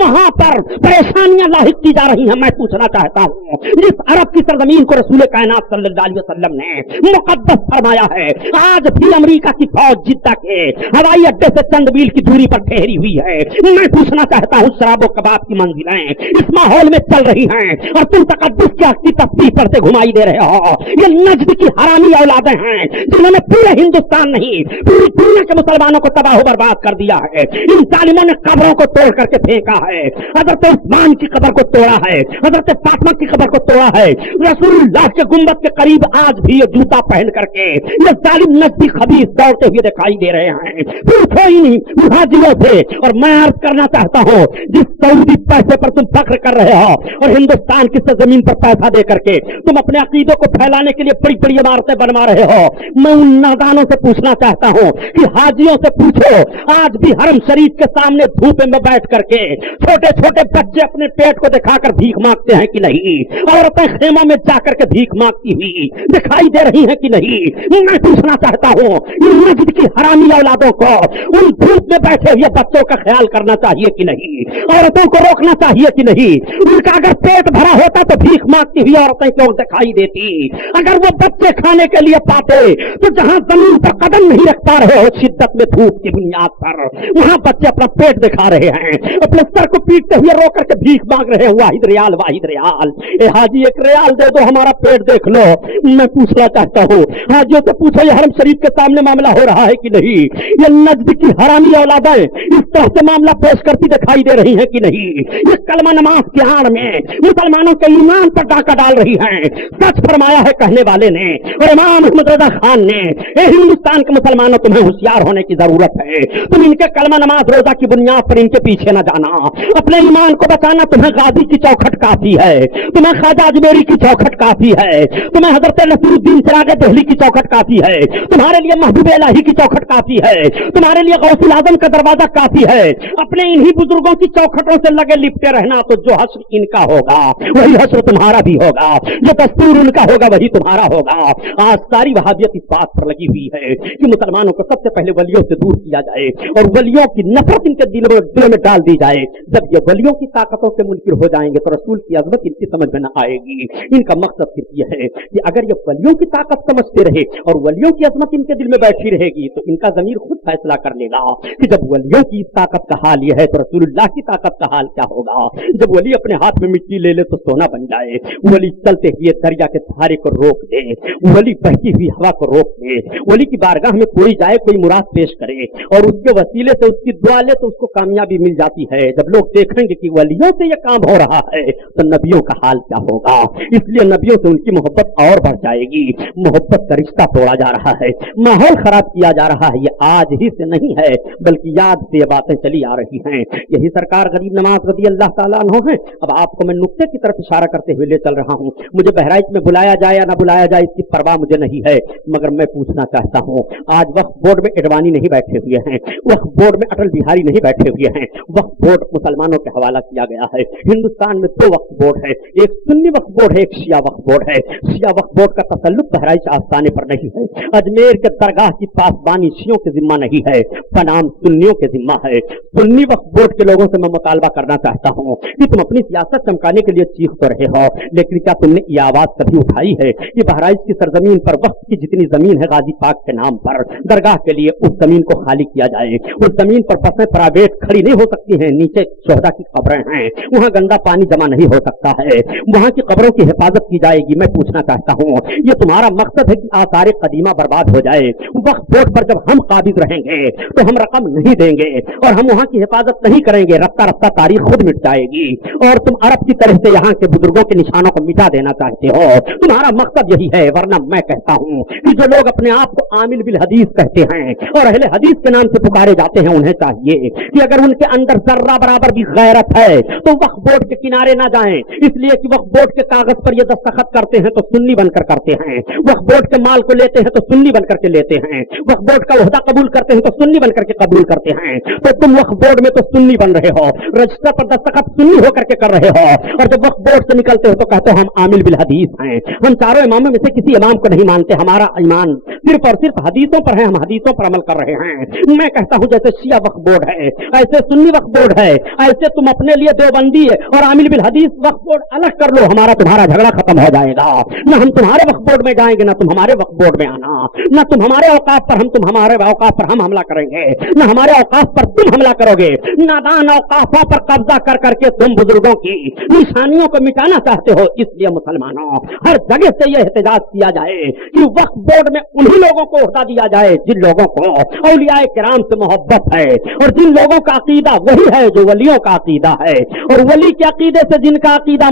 वहां पर परेशानियां लाहिक की जा रही हैं। मैं पूछना चाहता हूँ, जिस अरब की सरजमीन को रसूल कायनात सल्लल्लाहु अलैहि वसल्लम ने मुकद्दस फरमाया है, आज भी अमेरिका की फौज जिद्दा के हवाई अड्डे से चंद मील की दूरी पर ठहरी हुई है। मैं पूछना चाहता हूँ, शराब कबाब की मंजिलें इस माहौल में चल रही हैं और तुम तकद्दुस की तस्वीर पर से घुमाई दे रहे हो। ये नज्द की हरामी औलादें हैं जिन्होंने पूरे हिंदुस्तान नहीं पूरी दुनिया के मुसलमानों को तबाह बर्बाद कर दिया है। इन जालिमों ने कब्रों को तोड़ करके फेंका है, हजरत उस्मान की कब्र को तोड़ा है, हजरत फातिमा की कब्र को तोड़ा है। रसूलुल्लाह के गुंबद के करीब आज भी ये जूता पहन करके ये जालिम नजदी खबीस दौड़ते हुए दिखाई दे रहे हैं। पूछो ही नहीं मुहाजिरों से। और मैं अर्ज करना चाहता हूँ, जिस सऊदी पैसे पर तुम फख्र कर रहे हो और हिंदुस्तान की जमीन पर पैसा दे करके तुम अपने अकीदों को फैलाने के लिए बड़ी बड़ी इमारतें बनवा रहे हो, मैं उन नादानों से पूछना चाहता हूँ कि हाजियों से पूछो, आज भी हरम शरीफ के सामने धूप में बैठ करके छोटे छोटे बच्चे अपने पेट को दिखाकर भीख मांगते हैं कि नहीं? औरतें खेमों में जाकर के भीख मांगती हुई दिखाई दे रही हैं कि नहीं? मैं पूछना चाहता हूँ, इन मस्जिद की हरामी औलादों को उन धूप में बैठे हुए बच्चों का ख्याल करना चाहिए कि नहीं? औरतों को रोकना चाहिए कि नहीं? उनका अगर पेट भरा होता तो भीख मांगती हुई औरतें क्यों दिखाई देती? अगर वो बच्चे खाने के लिए पाते तो जहां जमीन पर कदम नहीं रख पा रहे हो शिद्दत में धूप की बुनियाद पर, वहां बच्चे अपना पेट दिखा रहे हैं, अपने सर को पीटते हुए रो करके भीख मांग रहे हैं, वाहिद रियाल वाहिद रियाल। ए हाजी एक रियाल दे दो, हमारा पेट देख लो। मैं पूछना चाहता हूँ, हाजियों से पूछो, ये हरम शरीफ के सामने मामला हो रहा है कि नहीं? ये नज्द की हरामी औलादें इस तरह से मामला पेश करती दिखाई दे रही है कि नहीं? ये कलमा नमाज की आड़ में मुसलमानों के ईमान पर डाका डाल रही हैं। सच फरमाया है कहने वाले ने और इमाम अहमद रजा खान ने, हिंदुस्तान के मुसलमानों तुम्हें होशियार होने की जरूरत है। तुम इनके कलमा नमाज रोजा की बुनियाद पर इनके पीछे न जाना। अपने ईमान को बचाना तुम्हें गाजी की चौखट काफी है, तुम्हें ख्वाजा अजमेरी की चौखट काफी है, तुम्हें हजरत नसीरुद्दीन चिराग दहली की चौखट काफी है, तुम्हारे लिए महबूब इलाही की चौखट काफी है, तुम्हारे लिए गौसुल आजम का दरवाजा काफी है। अपने इन्हीं बुजुर्गों की चौखटों से लगे लिपटे रहना, तो जो हश्र इनका होगा वही हश्र तुम्हारा भी होगा, जो दस्तूर उनका होगा वही तुम्हारा होगा। आज सारी वहाबियत इस बात पर लगी हुई है कि मुसलमानों को सबसे पहले वलियों से दूर किया जाए और वलियों की नफरत इनके दिलों में डाल दी जाए। जब ये वलियों की ताकतों से मुनकिर हो जाएंगे तो रसूल की अजमत इनकी समझ में न आएगी। इनका मकसद सिर्फ यह है कि अगर ये वलियों की ताकत समझते रहे और वलियों की अजमत इनके दिल में बैठी रहेगी तो इनका ज़मीर खुद फैसला कर लेगा कि जब वलियों की इस ताकत का हाल यह है तो रसूलुल्लाह की ताकत का हाल क्या होगा। जब वली अपने हाथ में मिट्टी ले ले तो सोना बन जाए, वली चलते हुए दरिया के धारे को रोक दे, वली बहती हुई हवा को रोक दे, वली की बारगाह में कोई जाए, कोई मुराद पेश करे और उसके वसीले से उसकी दुआ ले तो उसको कामयाबी मिल जाती है। जब लोग देखेंगे कि वलियों से यह काम हो रहा है तो नबियों का हाल क्या होगा। इसलिए नबियों से उनकी मोहब्बत और बढ़ जाएगी। मोहब्बत का रिश्ता तोड़ा जा रहा है, माहौल खराब किया जा रहा है। ये आज ही से नहीं है बल्कि याद से ये बातें चली आ रही हैं। यही सरकार गरीब नवाज रज़ी अल्लाह ताला अन्हु हैं। अब आपको मैं नुक्ते की तरफ इशारा करते हुए ले चल रहा हूँ। मुझे बहराइच में बुलाया जाए या ना बुलाया जाए इसकी परवाह मुझे नहीं है, मगर मैं पूछना चाहता हूँ, आज वक्फ बोर्ड में एडवाणी नहीं बैठे हुए हैं, वक्फ बोर्ड में अटल बिहारी नहीं बैठे हुए हैं, वक्फ बोर्ड मुसलमानों के हवाला किया गया है। हिंदुस्तान में दो वक्फ बोर्ड है, एक सुन्नी वक्फ बोर्ड है, एक शिया वक्फ बोर्ड है। शिया वक्फ बोर्ड का तसल्लुत बहराइच आस्थाने पर नहीं है, अजमेर के दरगाह की पासबानी शियों के जिम्मा नहीं है, पनाम सुन्नियों के जिम्मा है। सुन्नी वक्फ बोर्ड के लोगों से मैं मुतालबा करना चाहता हूँ कि तुम अपनी सियासत चमकाने के लिए चीख तो रहे हो, लेकिन क्या तुमने ये आवाज कभी उठाई है कि बहराइच की सरजमीन पर वक्फ की जितनी जमीन है गाजी पाक के नाम पर दरगाह के लिए, उस जमीन को खाली किया जाए। उस जमीन पर बसें प्राइवेट खड़ी नहीं हो सकती हैं, नीचे शोहदा की कब्रें हैं, वहां गंदा पानी जमा नहीं हो सकता है, वहां की कब्रों की हिफाजत की जाएगी। मैं पूछना चाहता हूँ, ये तुम्हारा मकसद है कि आसार कदीमा बर्बाद हो जाए? वक्फ बोर्ड पर जब हम काबिज रहेंगे तो हम रकम नहीं देंगे और हम वहां की हिफाजत नहीं करेंगे, रफ्ता रफ्ता तारीख खुद मिट जाएगी और तुम अरब की तरह से यहाँ के बुजुर्गों के निशानों को मिटा देना चाहते हो। तुम्हारा मकसद यही है। वरना मैं कहता हूँ कि जो लोग अपने आप को आमिल बिल हदीस कहते हैं और अहले हदीस के नाम से पुकारे जाते हैं, उन्हें चाहिए कि अगर उनके अंदर जर्रा बराबर भी गैरत है तो वक्फ बोर्ड के किनारे ना जाएं, इसलिए कि वक्फ बोर्ड के कागज पर ये दस्तखत करते हैं तो सुन्नी बनकर करते हैं, वक्फ बोर्ड के माल को लेते हैं तो सुन्नी बनकर के लेते हैं, वक्फ बोर्ड का ओहदा कबूल करते हैं तो सुन्नी बनकर के कबूल करते हैं। तो तुम वक्फ बोर्ड में तो सुन्नी बन रहे हो, रजिस्टर पर दस्तखत सुन्नी होकर के कर रहे हो और जब वक्फ बोर्ड से निकलते हो तो कहते हो हम आमिल बिल हदीस हैं। हम चारों इमामों में से किसी इमाम को नहीं मानते, हमारा ईमान सिर्फ और सिर्फ हदीसों पर है, हम हदीसों पर अमल कर रहे हैं। मैं कहता हूं जैसे शिया वक्फ बोर्ड है, ऐसे सुन्नी वक्फ बोर्ड है, ऐसे तुम अपने लिए देवबंदी और आमिल बिल हदीस वक्फ बोर्ड अलग कर लो, हमारा तुम्हारा झगड़ा खत्म हो जाएगा। न हम तुम्हारे वक्फ बोर्ड में जाएंगे, न तुम हमारे वक्फ बोर्ड में आना, न तुम हमारे औकाफ पर, हम तुम हमारे औकाफ पर हम हमला करेंगे, न हमारे औकाफ पर तुम हमला करोगे। नादान औकाफों पर कब्जा कर करके तुम बुजुर्गों की निशानियों को मिटाना चाहते हो। इसलिए मुसलमानों, हर जगह से यह एहतजाज किया जाए कि वक्फ बोर्ड में उन्हीं लोगों को ओहदा दिया जाए जिन लोगों को औलियाए किराम से मोहब्बत है और जिन लोगों का अकीदा वही है जो वलियों का अकीदा है, और वली के अकीदे से जिनका अकीदा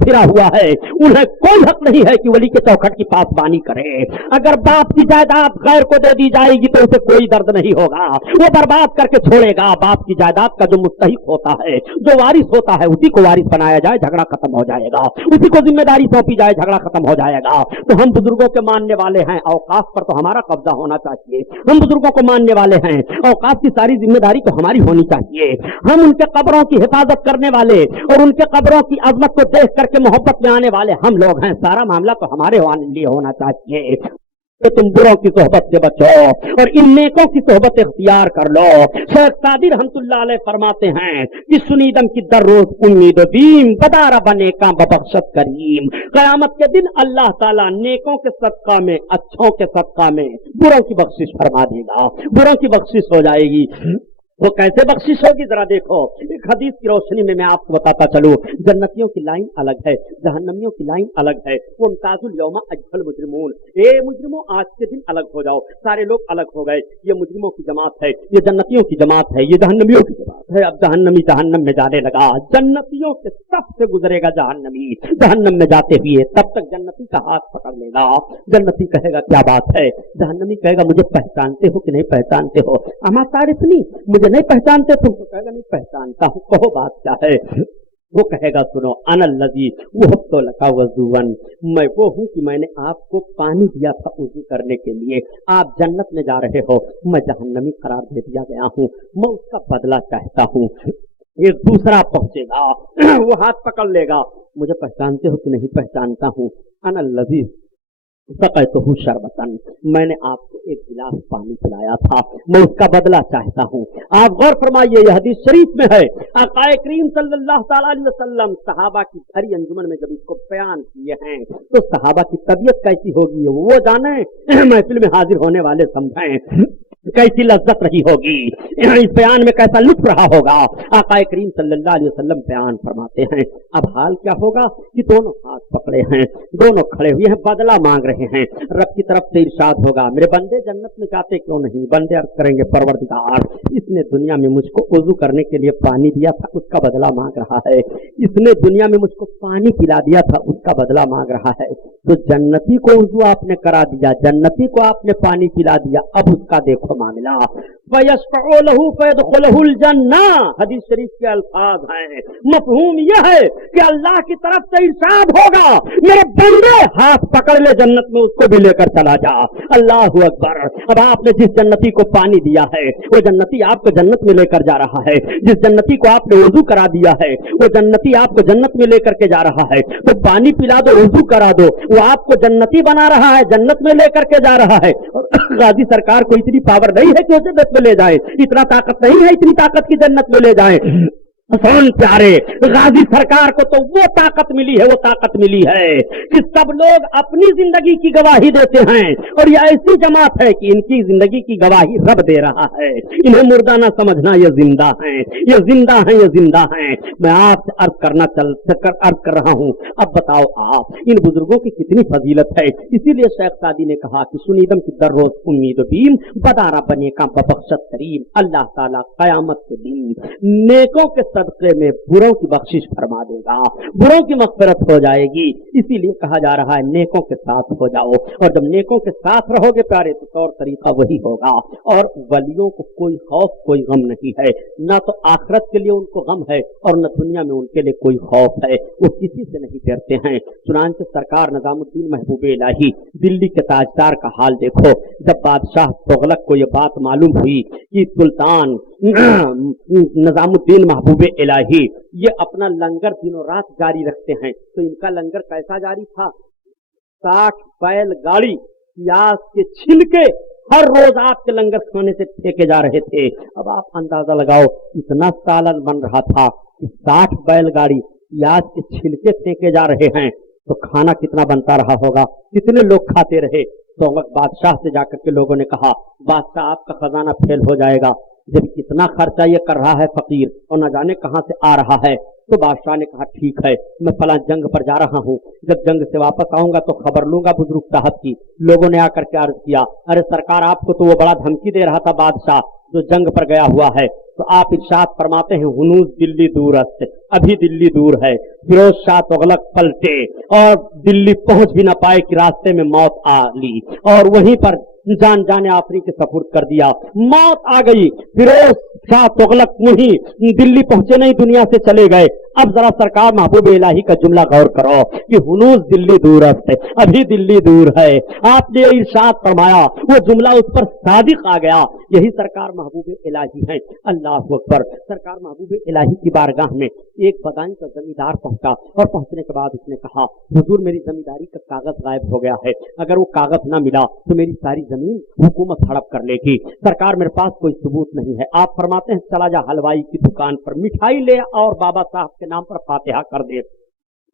फिरा हुआ है उन्हें कोई हक नहीं है कि वली के चौखट की पासबानी करे। अगर बाप की जायदाद गैर को दे दी जाएगी तो उसे कोई दर्द नहीं होगा, वो बर्बाद करके छोड़ेगा। बाप की जायदाद का जो मुस्तहिक होता है, जो वारिस होता है, उसी को वारिस बनाया जाए, झगड़ा खत्म हो जाएगा, उसी को जिम्मेदारी सौंपी जाए, झगड़ा खत्म हो जाएगा। तो हम बुजुर्गों के मानने वाले हैं, औकाफ पर तो हमारा कब्जा होना चाहिए। हम बुजुर्गों को मानने वाले हैं, औकाफ की सारी जिम्मेदारी तो हमारी होनी चाहिए। हम उनके कब्रों की हिफाजत करने वाले और उनके कब्रों की अजमत को देख करके मोहब्बत में आने वाले हम लोग हैं। सारा मामला तो हमारे लिए होना चाहिए कि तुम बुरों की सोहबत से बचो और इन नेकों की सोहबत इख्तियार कर लो। शेख सादी रहमतुल्लाह अलैह फरमाते हैं कि सुनीदम की दर्रोज उम्मीद बीम बदारा बने का बबख्शत करीम। कयामत के दिन अल्लाह ताला नेकों के सदका में, अच्छों के सदका में बुरों की बख्शिश फरमा देगा, बुरों की बख्शिश हो जाएगी। وہ कैसे बख्शिश होगी जरा देखो। एक हदीस की रोशनी में मैं आपको बताता चलूं, जन्नतियों की लाइन अलग है, जहन्नमियों की लाइन अलग है। वो मुमताजुल यौमा अज्जल मुजरिमून, ए मुजरिमों आज के दिन अलग हो जाओ, सारे लोग अलग हो गए। ये मुजरिमों की जमात है, ये जन्नतियों की जमात है, ये जहन्नमियों की जमात है। अब जहन्नमी जहन्नम में जाने लगा, जन्नतियों के सब से गुजरेगा जहन्नमी जहन्नम में जाते हुए, तब तक जन्नती का हाथ पकड़ लेगा। जन्नती कहेगा क्या बात है, जहन्नमी कहेगा मुझे पहचानते हो कि नहीं पहचानते हो, अमा तारिफनी, मुझे नहीं पहचानते तुम, तो कहेगा नहीं पहचानता हूँ, कहो बात क्या है। वो कहेगा सुनो, अनल्लज़ी वहब्तु लका वज़ूअन, मैं वो हूँ कि मैंने आपको पानी दिया था वज़ू करने के लिए, आप जन्नत में जा रहे हो, मैं जहन्नमी करार दे दिया गया हूँ, मैं उसका बदला चाहता हूँ। एक दूसरा पहुंचेगा, वो हाथ पकड़ लेगा, मुझे पहचानते हो कि नहीं पहचानता हूँ, अनल्लज़ी सकैतहु शरबतन, मैंने आपको एक गिलास पानी पिलाया था, मैं उसका बदला चाहता हूँ। आप गौर फरमाइए, यह हदीस शरीफ में है, आक़ाए करीम सल्लल्लाहु तआला अलैहि वसल्लम सहाबा की भरी अंजुमन में जब इसको बयान किए हैं, तो सहाबा की तबीयत कैसी होगी वो जाने, महफिल में हाजिर होने वाले समझें कैसी लज्जत रही होगी, इस बयान में कैसा लुत्फ रहा होगा। आक़ाए करीम सल्लल्लाहु अलैहि वसल्लम बयान फरमाते हैं, अब हाल क्या होगा कि दोनों हाथ पकड़े हैं, दोनों खड़े हुए हैं, बदला मांग रहे हैं। रब की तरफ से इरशाद होगा, मेरे बंदे जन्नत में जाते क्यों नहीं। बंदे अर्ज करेंगे, परवरदिगार, इसने दुनिया में मुझको वुजू करने के लिए पानी दिया था, उसका बदला मांग रहा है, इसने दुनिया में मुझको पानी पिला दिया था, उसका बदला मांग रहा है। तो जन्नती को वुजू आपने करा दिया, जन्नती को आपने पानी पिला दिया, अब उसका देखो मामला। फयशफ़उ लहू फयदखुलहुल जन्ना, हदीस शरीफ के अल्फाज हैं, मफ़हूम यह है कि अल्लाह की तरफ से इरशाद होगा, मेरे बंदे हाथ पकड़ ले जन्नत में, उसको भी लेकर चला जा। अल्लाहु अकबर। अब आपने जिस जन्नती को पानी दिया है, वो जन्नती आपको जन्नत में लेकर जा रहा है। जिस जन्नती को आपने वुजू करा दिया है, वो जन्नती आपको जन्नत में लेकर के जा रहा है। तो पानी पिला दो, वुजू करा दो, वो आपको जन्नती बना रहा है, जन्नत में लेकर के जा रहा है। गाजी सरकार को इतनी पावर नहीं है कि उसे जन्नत में ले जाए, इतना ताकत नहीं है, इतनी ताकत की जन्नत में ले जाए। कौन प्यारे गाजी सरकार को तो वो ताकत मिली है, वो ताकत मिली है कि सब लोग अपनी जिंदगी की गवाही देते हैं, और ये ऐसी जमात है कि इनकी जिंदगी की गवाही रब दे रहा है। इन्हें मुर्दा ना समझना, ये जिंदा हैं, ये जिंदा हैं, ये जिंदा हैं। मैं आपसे अर्ज कर रहा हूँ, अब बताओ आप इन बुजुर्गों की कितनी फजीलत है। इसीलिए शेख सादी ने कहा कि सुनीदम की दर रोज उम्मीद बीम बदारा बने का बबख्शत करीम, अल्लाह ताला कयामत के दिन नेकों के सदक़े में बुरों की बख्शिश फरमा देगा, बुरों की मग़फ़िरत हो जाएगी। इसीलिए कहा जा रहा है नेकों के साथ हो जाओ, और जब नेकों के साथ रहोगे प्यारे तो तौर तरीका वही होगा। और वलियों को कोई खौफ कोई गम नहीं है, ना तो आखिरत के लिए उनको गम है और न दुनिया में उनके लिए कोई खौफ है, वो किसी से नहीं डरते हैं। चुनांचे सरकार निज़ामुद्दीन महबूब इलाही दिल्ली के ताजदार का हाल देखो, जब बादशाह तुगलक को ये बात मालूम हुई कि सुल्तान निज़ामुद्दीन महबूब इलाही ये अपना लंगर दिनों रात जारी रखते हैं, तो इनका लंगर कैसा जारी था, 60 बैलगाड़ी प्याज के छिलके हर रोज आपके लंगर खाने से फेंके जा रहे थे। अब आप अंदाजा लगाओ, इतना सालन बन रहा था कि 60 बैलगाड़ी प्याज के छिलके फेंके जा रहे हैं, तो खाना कितना बनता रहा होगा, कितने लोग खाते रहे। तो बादशाह से जाकर के लोगों ने कहा, बादशाह आपका खजाना फेल हो जाएगा, जब कितना खर्चा ये कर रहा है फकीर और न जाने कहां से आ रहा है। तो बादशाह ने कहा, ठीक है, मैं फलां जंग पर जा रहा हूँ, जब जंग से वापस आऊंगा तो खबर लूंगा बुजुर्ग साहब की। लोगों ने आकर के अर्ज किया, अरे सरकार आपको तो वो बड़ा धमकी दे रहा था बादशाह जो जंग पर गया हुआ है। तो आप इरशाद फरमाते हैं, हुनूज दिल्ली दूरस्त, अभी दिल्ली दूर है। फिरोज शाह तुगलक पलटे और दिल्ली पहुंच भी ना पाए कि रास्ते में मौत आ ली, और वहीं पर जान जाने आफरी के सपुर्द कर दिया, मौत आ गई। फिरोज शाह तुगलक वहीं दिल्ली पहुंचे नहीं, दुनिया से चले गए। अब जरा सरकार महबूब इलाही का जुमला गौर करो कि हुनूज दिल्ली दूरस्त, अभी दिल्ली दूर है। आपने इरशाद फरमाया, वो जुमला उस पर सादिक आ गया। यही सरकार महबूब इलाही है। अल्लाह अकबर। सरकार महबूब इलाही की बारगाह में एक बदायूं का जमींदार पहुंचा, और पहुंचने के बाद उसने कहा, हुजूर मेरी जमींदारी का कागज गायब हो गया है, अगर वो कागज ना मिला तो मेरी सारी जमीन हुकूमत हड़प कर लेगी। सरकार मेरे पास कोई सबूत नहीं है। आप फरमाते हैं, चला जा हलवाई की दुकान पर मिठाई ले और बाबा साहब के नाम पर फातिहा कर दे।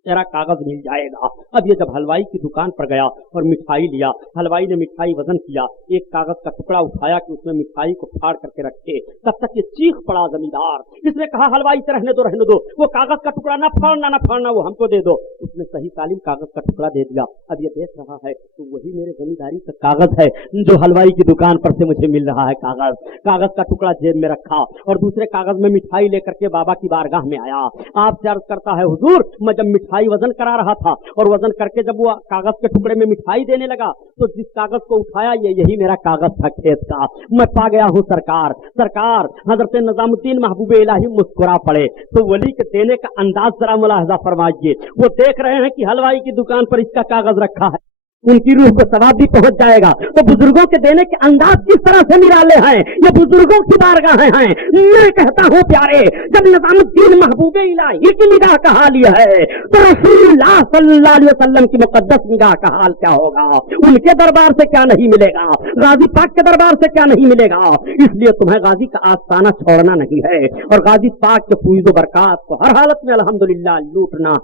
तेरा कागज मिल जाएगा। अब ये जब हलवाई की दुकान पर गया और मिठाई लिया, हलवाई ने मिठाई वजन किया, एक कागज का टुकड़ा उठाया कि उसमें मिठाई को फाड़ करके रखे, तब तक ये चीख पड़ा जमींदार। इसने कहा हलवाई से रहने दो, वो कागज का टुकड़ा ना फाड़ना, वो हमको दे दो। उसने सही सालिम कागज का टुकड़ा दे दिया। अब ये देख रहा है तो वही मेरे जमींदारी का कागज है जो हलवाई की दुकान पर से मुझे मिल रहा है। कागज का टुकड़ा जेब में रखा और दूसरे कागज में मिठाई लेकर के बाबा की बारगाह में आया। आपसे अर्ज करता है हुजूर, मैं जब मिठाई वजन करा रहा था और वजन करके जब वो कागज के टुकड़े में मिठाई देने लगा तो जिस कागज को उठाया यही मेरा कागज था खेत का। मैं पा गया हूँ सरकार। हजरत निजामुद्दीन महबूबे इलाही मुस्कुरा पड़े। तो वली के देने का अंदाज जरा मुलाहजा फरमाइए। वो देख रहे हैं कि हलवाई की दुकान पर इसका कागज रखा है, उनकी रूह को सवाब भी पहुंच जाएगा। तो बुजुर्गों के देने के अंदाज किस तरह से निराले हैं, ये बुजुर्गों की बारगाहें हैं। मैं कहता हूँ प्यारे, जब निजामुद्दीन महबूबे इलाही की निगाह का हाल यह है तो रसूलुल्लाह सल्लल्लाहु अलैहि वसल्लम की मुकद्दस निगाह का हाल क्या होगा। उनके दरबार से क्या नहीं मिलेगा, गाजी पाक के दरबार से क्या नहीं मिलेगा। इसलिए तुम्हें गाजी का आस्ताना छोड़ना नहीं है और गाजी पाक के फूइज़ बरकात को हर हालत में अल्हम्दुलिल्लाह लूटना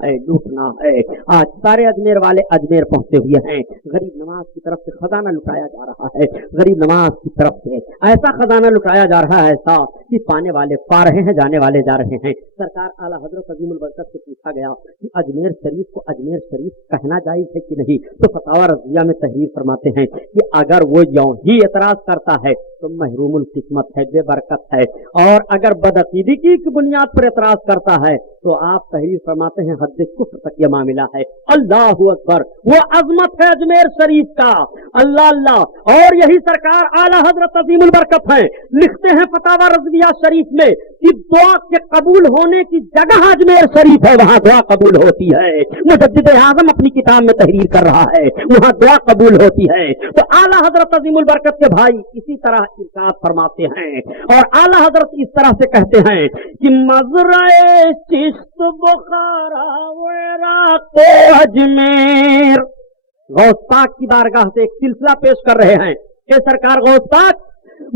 है। आज सारे अजमेर वाले अजमेर पहुंचे हुए हैं। गरीब नवाज की तरफ से खजाना लुटाया जा रहा है। गरीब नवाज की तरफ से ऐसा खजाना लुटाया जा रहा है ऐसा कि पाने वाले पा रहे हैं, जाने वाले जा रहे हैं। सरकार आला हजरत अजीमुल बरकत से पूछा गया कि अजमेर शरीफ को अजमेर शरीफ कहना जायज है कि नहीं, तो फतावा रज़िया में तहरीर फरमाते हैं कि अगर वो यूं ही एतराज करता है तो महरूमुल किस्मत है, बेबरकत है, और अगर बदअकीदगी की बुनियाद पर एतराज करता है तो आप तहरीर फरमाते हैं हद कुफ्र तक यह मामला है। अल्लाहु अकबर, वो अजमत है अजमेर शरीफ का। अल्लाह अल्लाह। और यही सरकार आला हजरत अजीमुल बरकत है, लिखते हैं फतावा रज़विया शरीफ में कि दुआ के कबूल होने की जगह अजमेर शरीफ है, वहां दुआ कबूल होती है। मुजद्दिद आज़म अपनी किताब में तहरीर कर रहा है, वहां दुआ कबूल होती है। तो आला हजरत अजीमुल बरकत के भाई इसी तरह इरशाद फरमाते हैं और आला हजरत इस तरह से कहते हैं कि मज़राए चिश्त बुखारा वेरा तो अजमेर। गौस पाक की बारगाह से एक सिलसिला पेश कर रहे हैं कि सरकार गौस पाक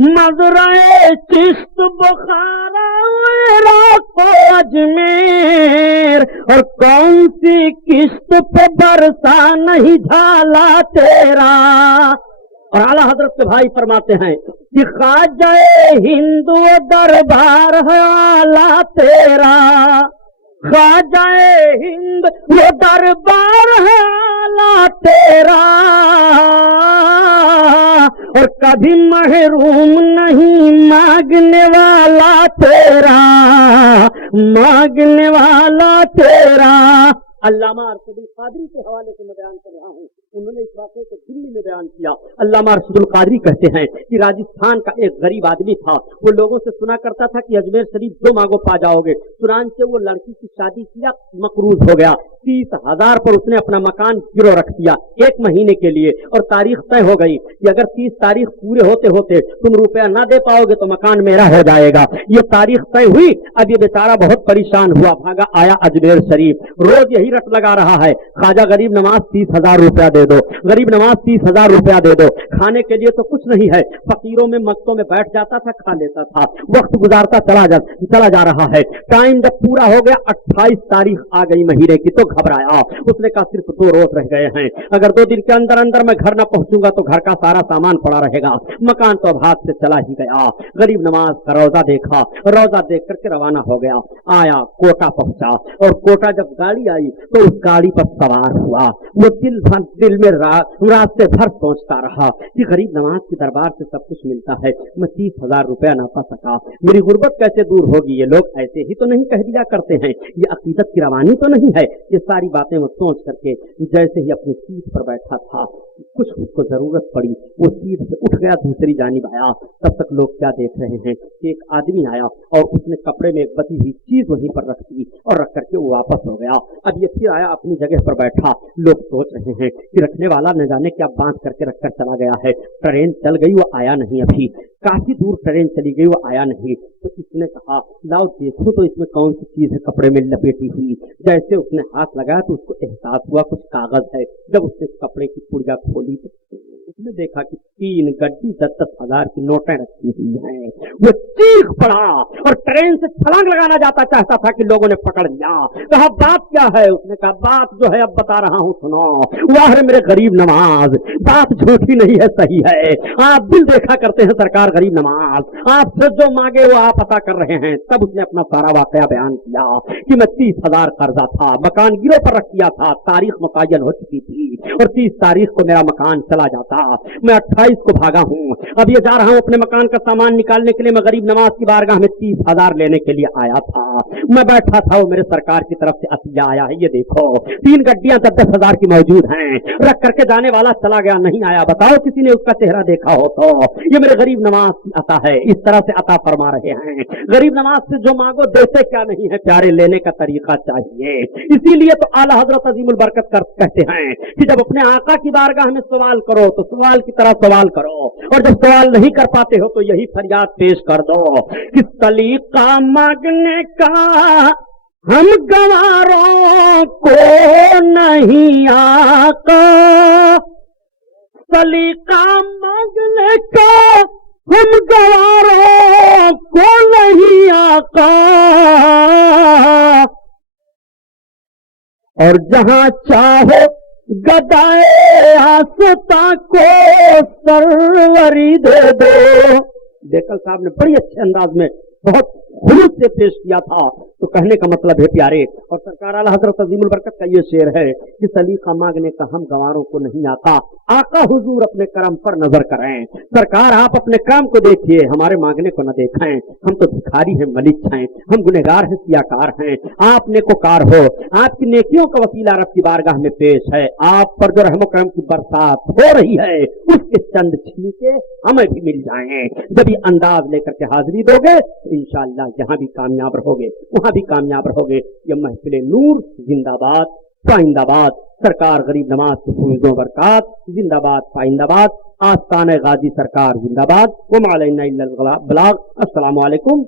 मज़राए चिश्त बुखारा वेरा तो अजमेर, और कौन सी किस्त पे बरसा नहीं झाला तेरा। और आला हजरत के भाई फरमाते हैं कि ख्वाजाए हिंदू दरबार है आला तेरा, ख्वाजाए हिंद वो दरबार है आला तेरा, और कभी महरूम नहीं मांगने वाला तेरा, मांगने वाला तेरा। अल्लामा अरशदुल कादरी के हवाले से मैं बयान कर रहा हूँ, उन्होंने इस वाक़े को दिल्ली में बयान किया। अल्लामा अरशदुल कादरी कहते हैं कि राजस्थान का एक गरीब आदमी था, वो लोगों से सुना करता था कि अजमेर शरीफ जो मांगो पा जाओगे। चुनांचे वो लड़की की शादी किया, मकरूज हो गया। 30,000 पर उसने अपना मकान गिरो रख दिया 1 महीने के लिए, और तारीख तय हो गई कि अगर 30 तारीख पूरे होते होते तुम रुपया ना दे पाओगे तो मकान मेरा हो जाएगा। ये तारीख तय हुई। अब ये बेचारा बहुत परेशान हुआ, भागा आया अजमेर शरीफ। रोज यही रट लगा रहा है, ख्वाजा गरीब नवाज 30,000 रुपया दे दो, गरीब नवाज 30,000 रुपया दे दो। खाने के लिए तो कुछ नहीं है, फकीरों में मक्तों में बैठ जाता था, खा लेता था, वक्त गुजारता चला जा रहा है। टाइम जब पूरा हो गया, 28 तारीख आ गई महीने की, तो घबराया। उसने कहा सिर्फ 2 रोज रह गए हैं, अगर 2 दिन के अंदर अंदर मैं घर ना पहुंचूंगा तो घर का सारा सामान पड़ा रहेगा, मकान तो अब हाथ से चला ही गया। गरीब नवाज का रौजा देखा, रौजा देख करके रवाना हो गया। आया कोटा पहुंचा, और कोटा जब गाड़ी आई तो उस गाड़ी पर सवार हुआ। वो दिल में रास्ते भर सोचता रहा कि गरीब नवाज के दरबार से सब कुछ मिलता है, मैं 30,000 रुपया ना पा सका, मेरी गुर्बत कैसे दूर होगी। ये लोग ऐसे ही तो नहीं कह दिया करते हैं, ये अकीदत की रवानी तो नहीं है। ये सारी बातें वो सोच करके जैसे ही अपनी सीट पर बैठा था, कुछ उसको जरूरत पड़ी, वो सीट से उठ गया, दूसरी जानिब आया। तब तक लोग क्या देख रहे हैं कि एक आदमी आया और उसने कपड़े में एक बची हुई चीज वहीं पर रख दी और रख करके वो वापस हो गया। अब ये फिर आया, अपनी जगह पर बैठा। लोग सोच रहे हैं कि रखने वाला न जाने क्या बांध करके रखकर चला गया है। ट्रेन चल गई, वो आया नहीं, अभी काफी दूर ट्रेन चली गई, वो आया नहीं। तो इसने कहा लाओ देखो तो इसमें कौन सी चीज है कपड़े में लपेटी हुई। जैसे उसने हाथ लगाया तो उसको एहसास हुआ कुछ कागज है। जब उसने कपड़े की पुड़िया खोली तो उसने देखा कि 3 गड्डी 10-10 हजार की नोटें रखी हुई हैं। वो चीख पड़ा और ट्रेन से छलांग लगाना चाहता था कि लोगों ने पकड़ लिया। कहा बात क्या है? उसने कहा बात जो है अब बता रहा हूं सुनो। वाह रे मेरे गरीब नवाज, बात झूठी नहीं है, सही है। आप बिल देखा करते हैं सरकार गरीब नवाज, आपसे जो मांगे वो आप अता कर रहे हैं। तब उसने अपना सारा वाकया बयान किया कि मैं 30,000 कर्जा था, मकान गिरो पर रख किया था, तारीख मुतय्यन हो चुकी थी और 30 तारीख को मेरा मकान चला जाता। मैं 28 को भागा हूं, अब ये जा रहा हूं अपने मकान का सामान निकालने के लिए। मैं गरीब नवाज की बारगाह में 30,000 लेने के लिए आया था। मैं बैठा था, वो मेरे सरकार की तरफ से अतिया आया है। ये देखो 3 गड्डियां 10-10 की मौजूद हैं। रख करके जाने वाला चला गया, नहीं आया। बताओ किसी ने उसका चेहरा देखा हो तो? ये मेरे गरीब नवाज की अता है, इस तरह से अता फरमा रहे हैं। गरीब नवाज से जो मांगो देते क्या नहीं है प्यारे, लेने का तरीका चाहिए। इसीलिए तो आला हजरत अजीमुल बरकत कहते हैं कि जब अपने आका की बारगाह में सवाल करो तो सवाल की तरह सवाल करो, और जब सवाल नहीं कर पाते हो तो यही फरियाद पेश कर दो कि सलीका मांगने का हम गवारों को नहीं आका, सलीका मांगने का हम गवारों को नहीं आका, और जहां चाहो गदाए आसता को सरवरी दे दो। बेकल साहब ने बड़ी अच्छे अंदाज में बहुत खुलूस से पेश किया था। तो कहने का मतलब है प्यारे, और सरकार आला हजरत अजीमुल बरकत का ये शेर है कि सलीका मांगने का हम गवारों को नहीं आता। आका हुजूर अपने करम पर नजर करें। सरकार आप अपने काम को देखिए, हमारे मांगने को न देखें। हम तो भिखारी हैं, मलिक हैं, हम गुनहगार हैं, सियाकार हैं। आप नेकोकार हो, आपकी नेकियों का वसीला रब की बारगाह में पेश है। आप पर जो रहमो करम की बरसात हो रही है उसके चंद छींटे हमें भी मिल जाएं। जब ये अंदाज लेकर के हाजिरी दोगे तो इंशाअल्लाह जहां भी कामयाब रहोगे वहां भी कामयाब रहोगे। ये महफिल नूर जिंदाबाद पाइंदाबाद, सरकार गरीब नवाज की फूजों बरकात जिंदाबाद पाइंदाबाद, आस्तान गाजी सरकार जिंदाबाद। व मा अलैना इल्लल बलाग। अस्सलामु अलैकुम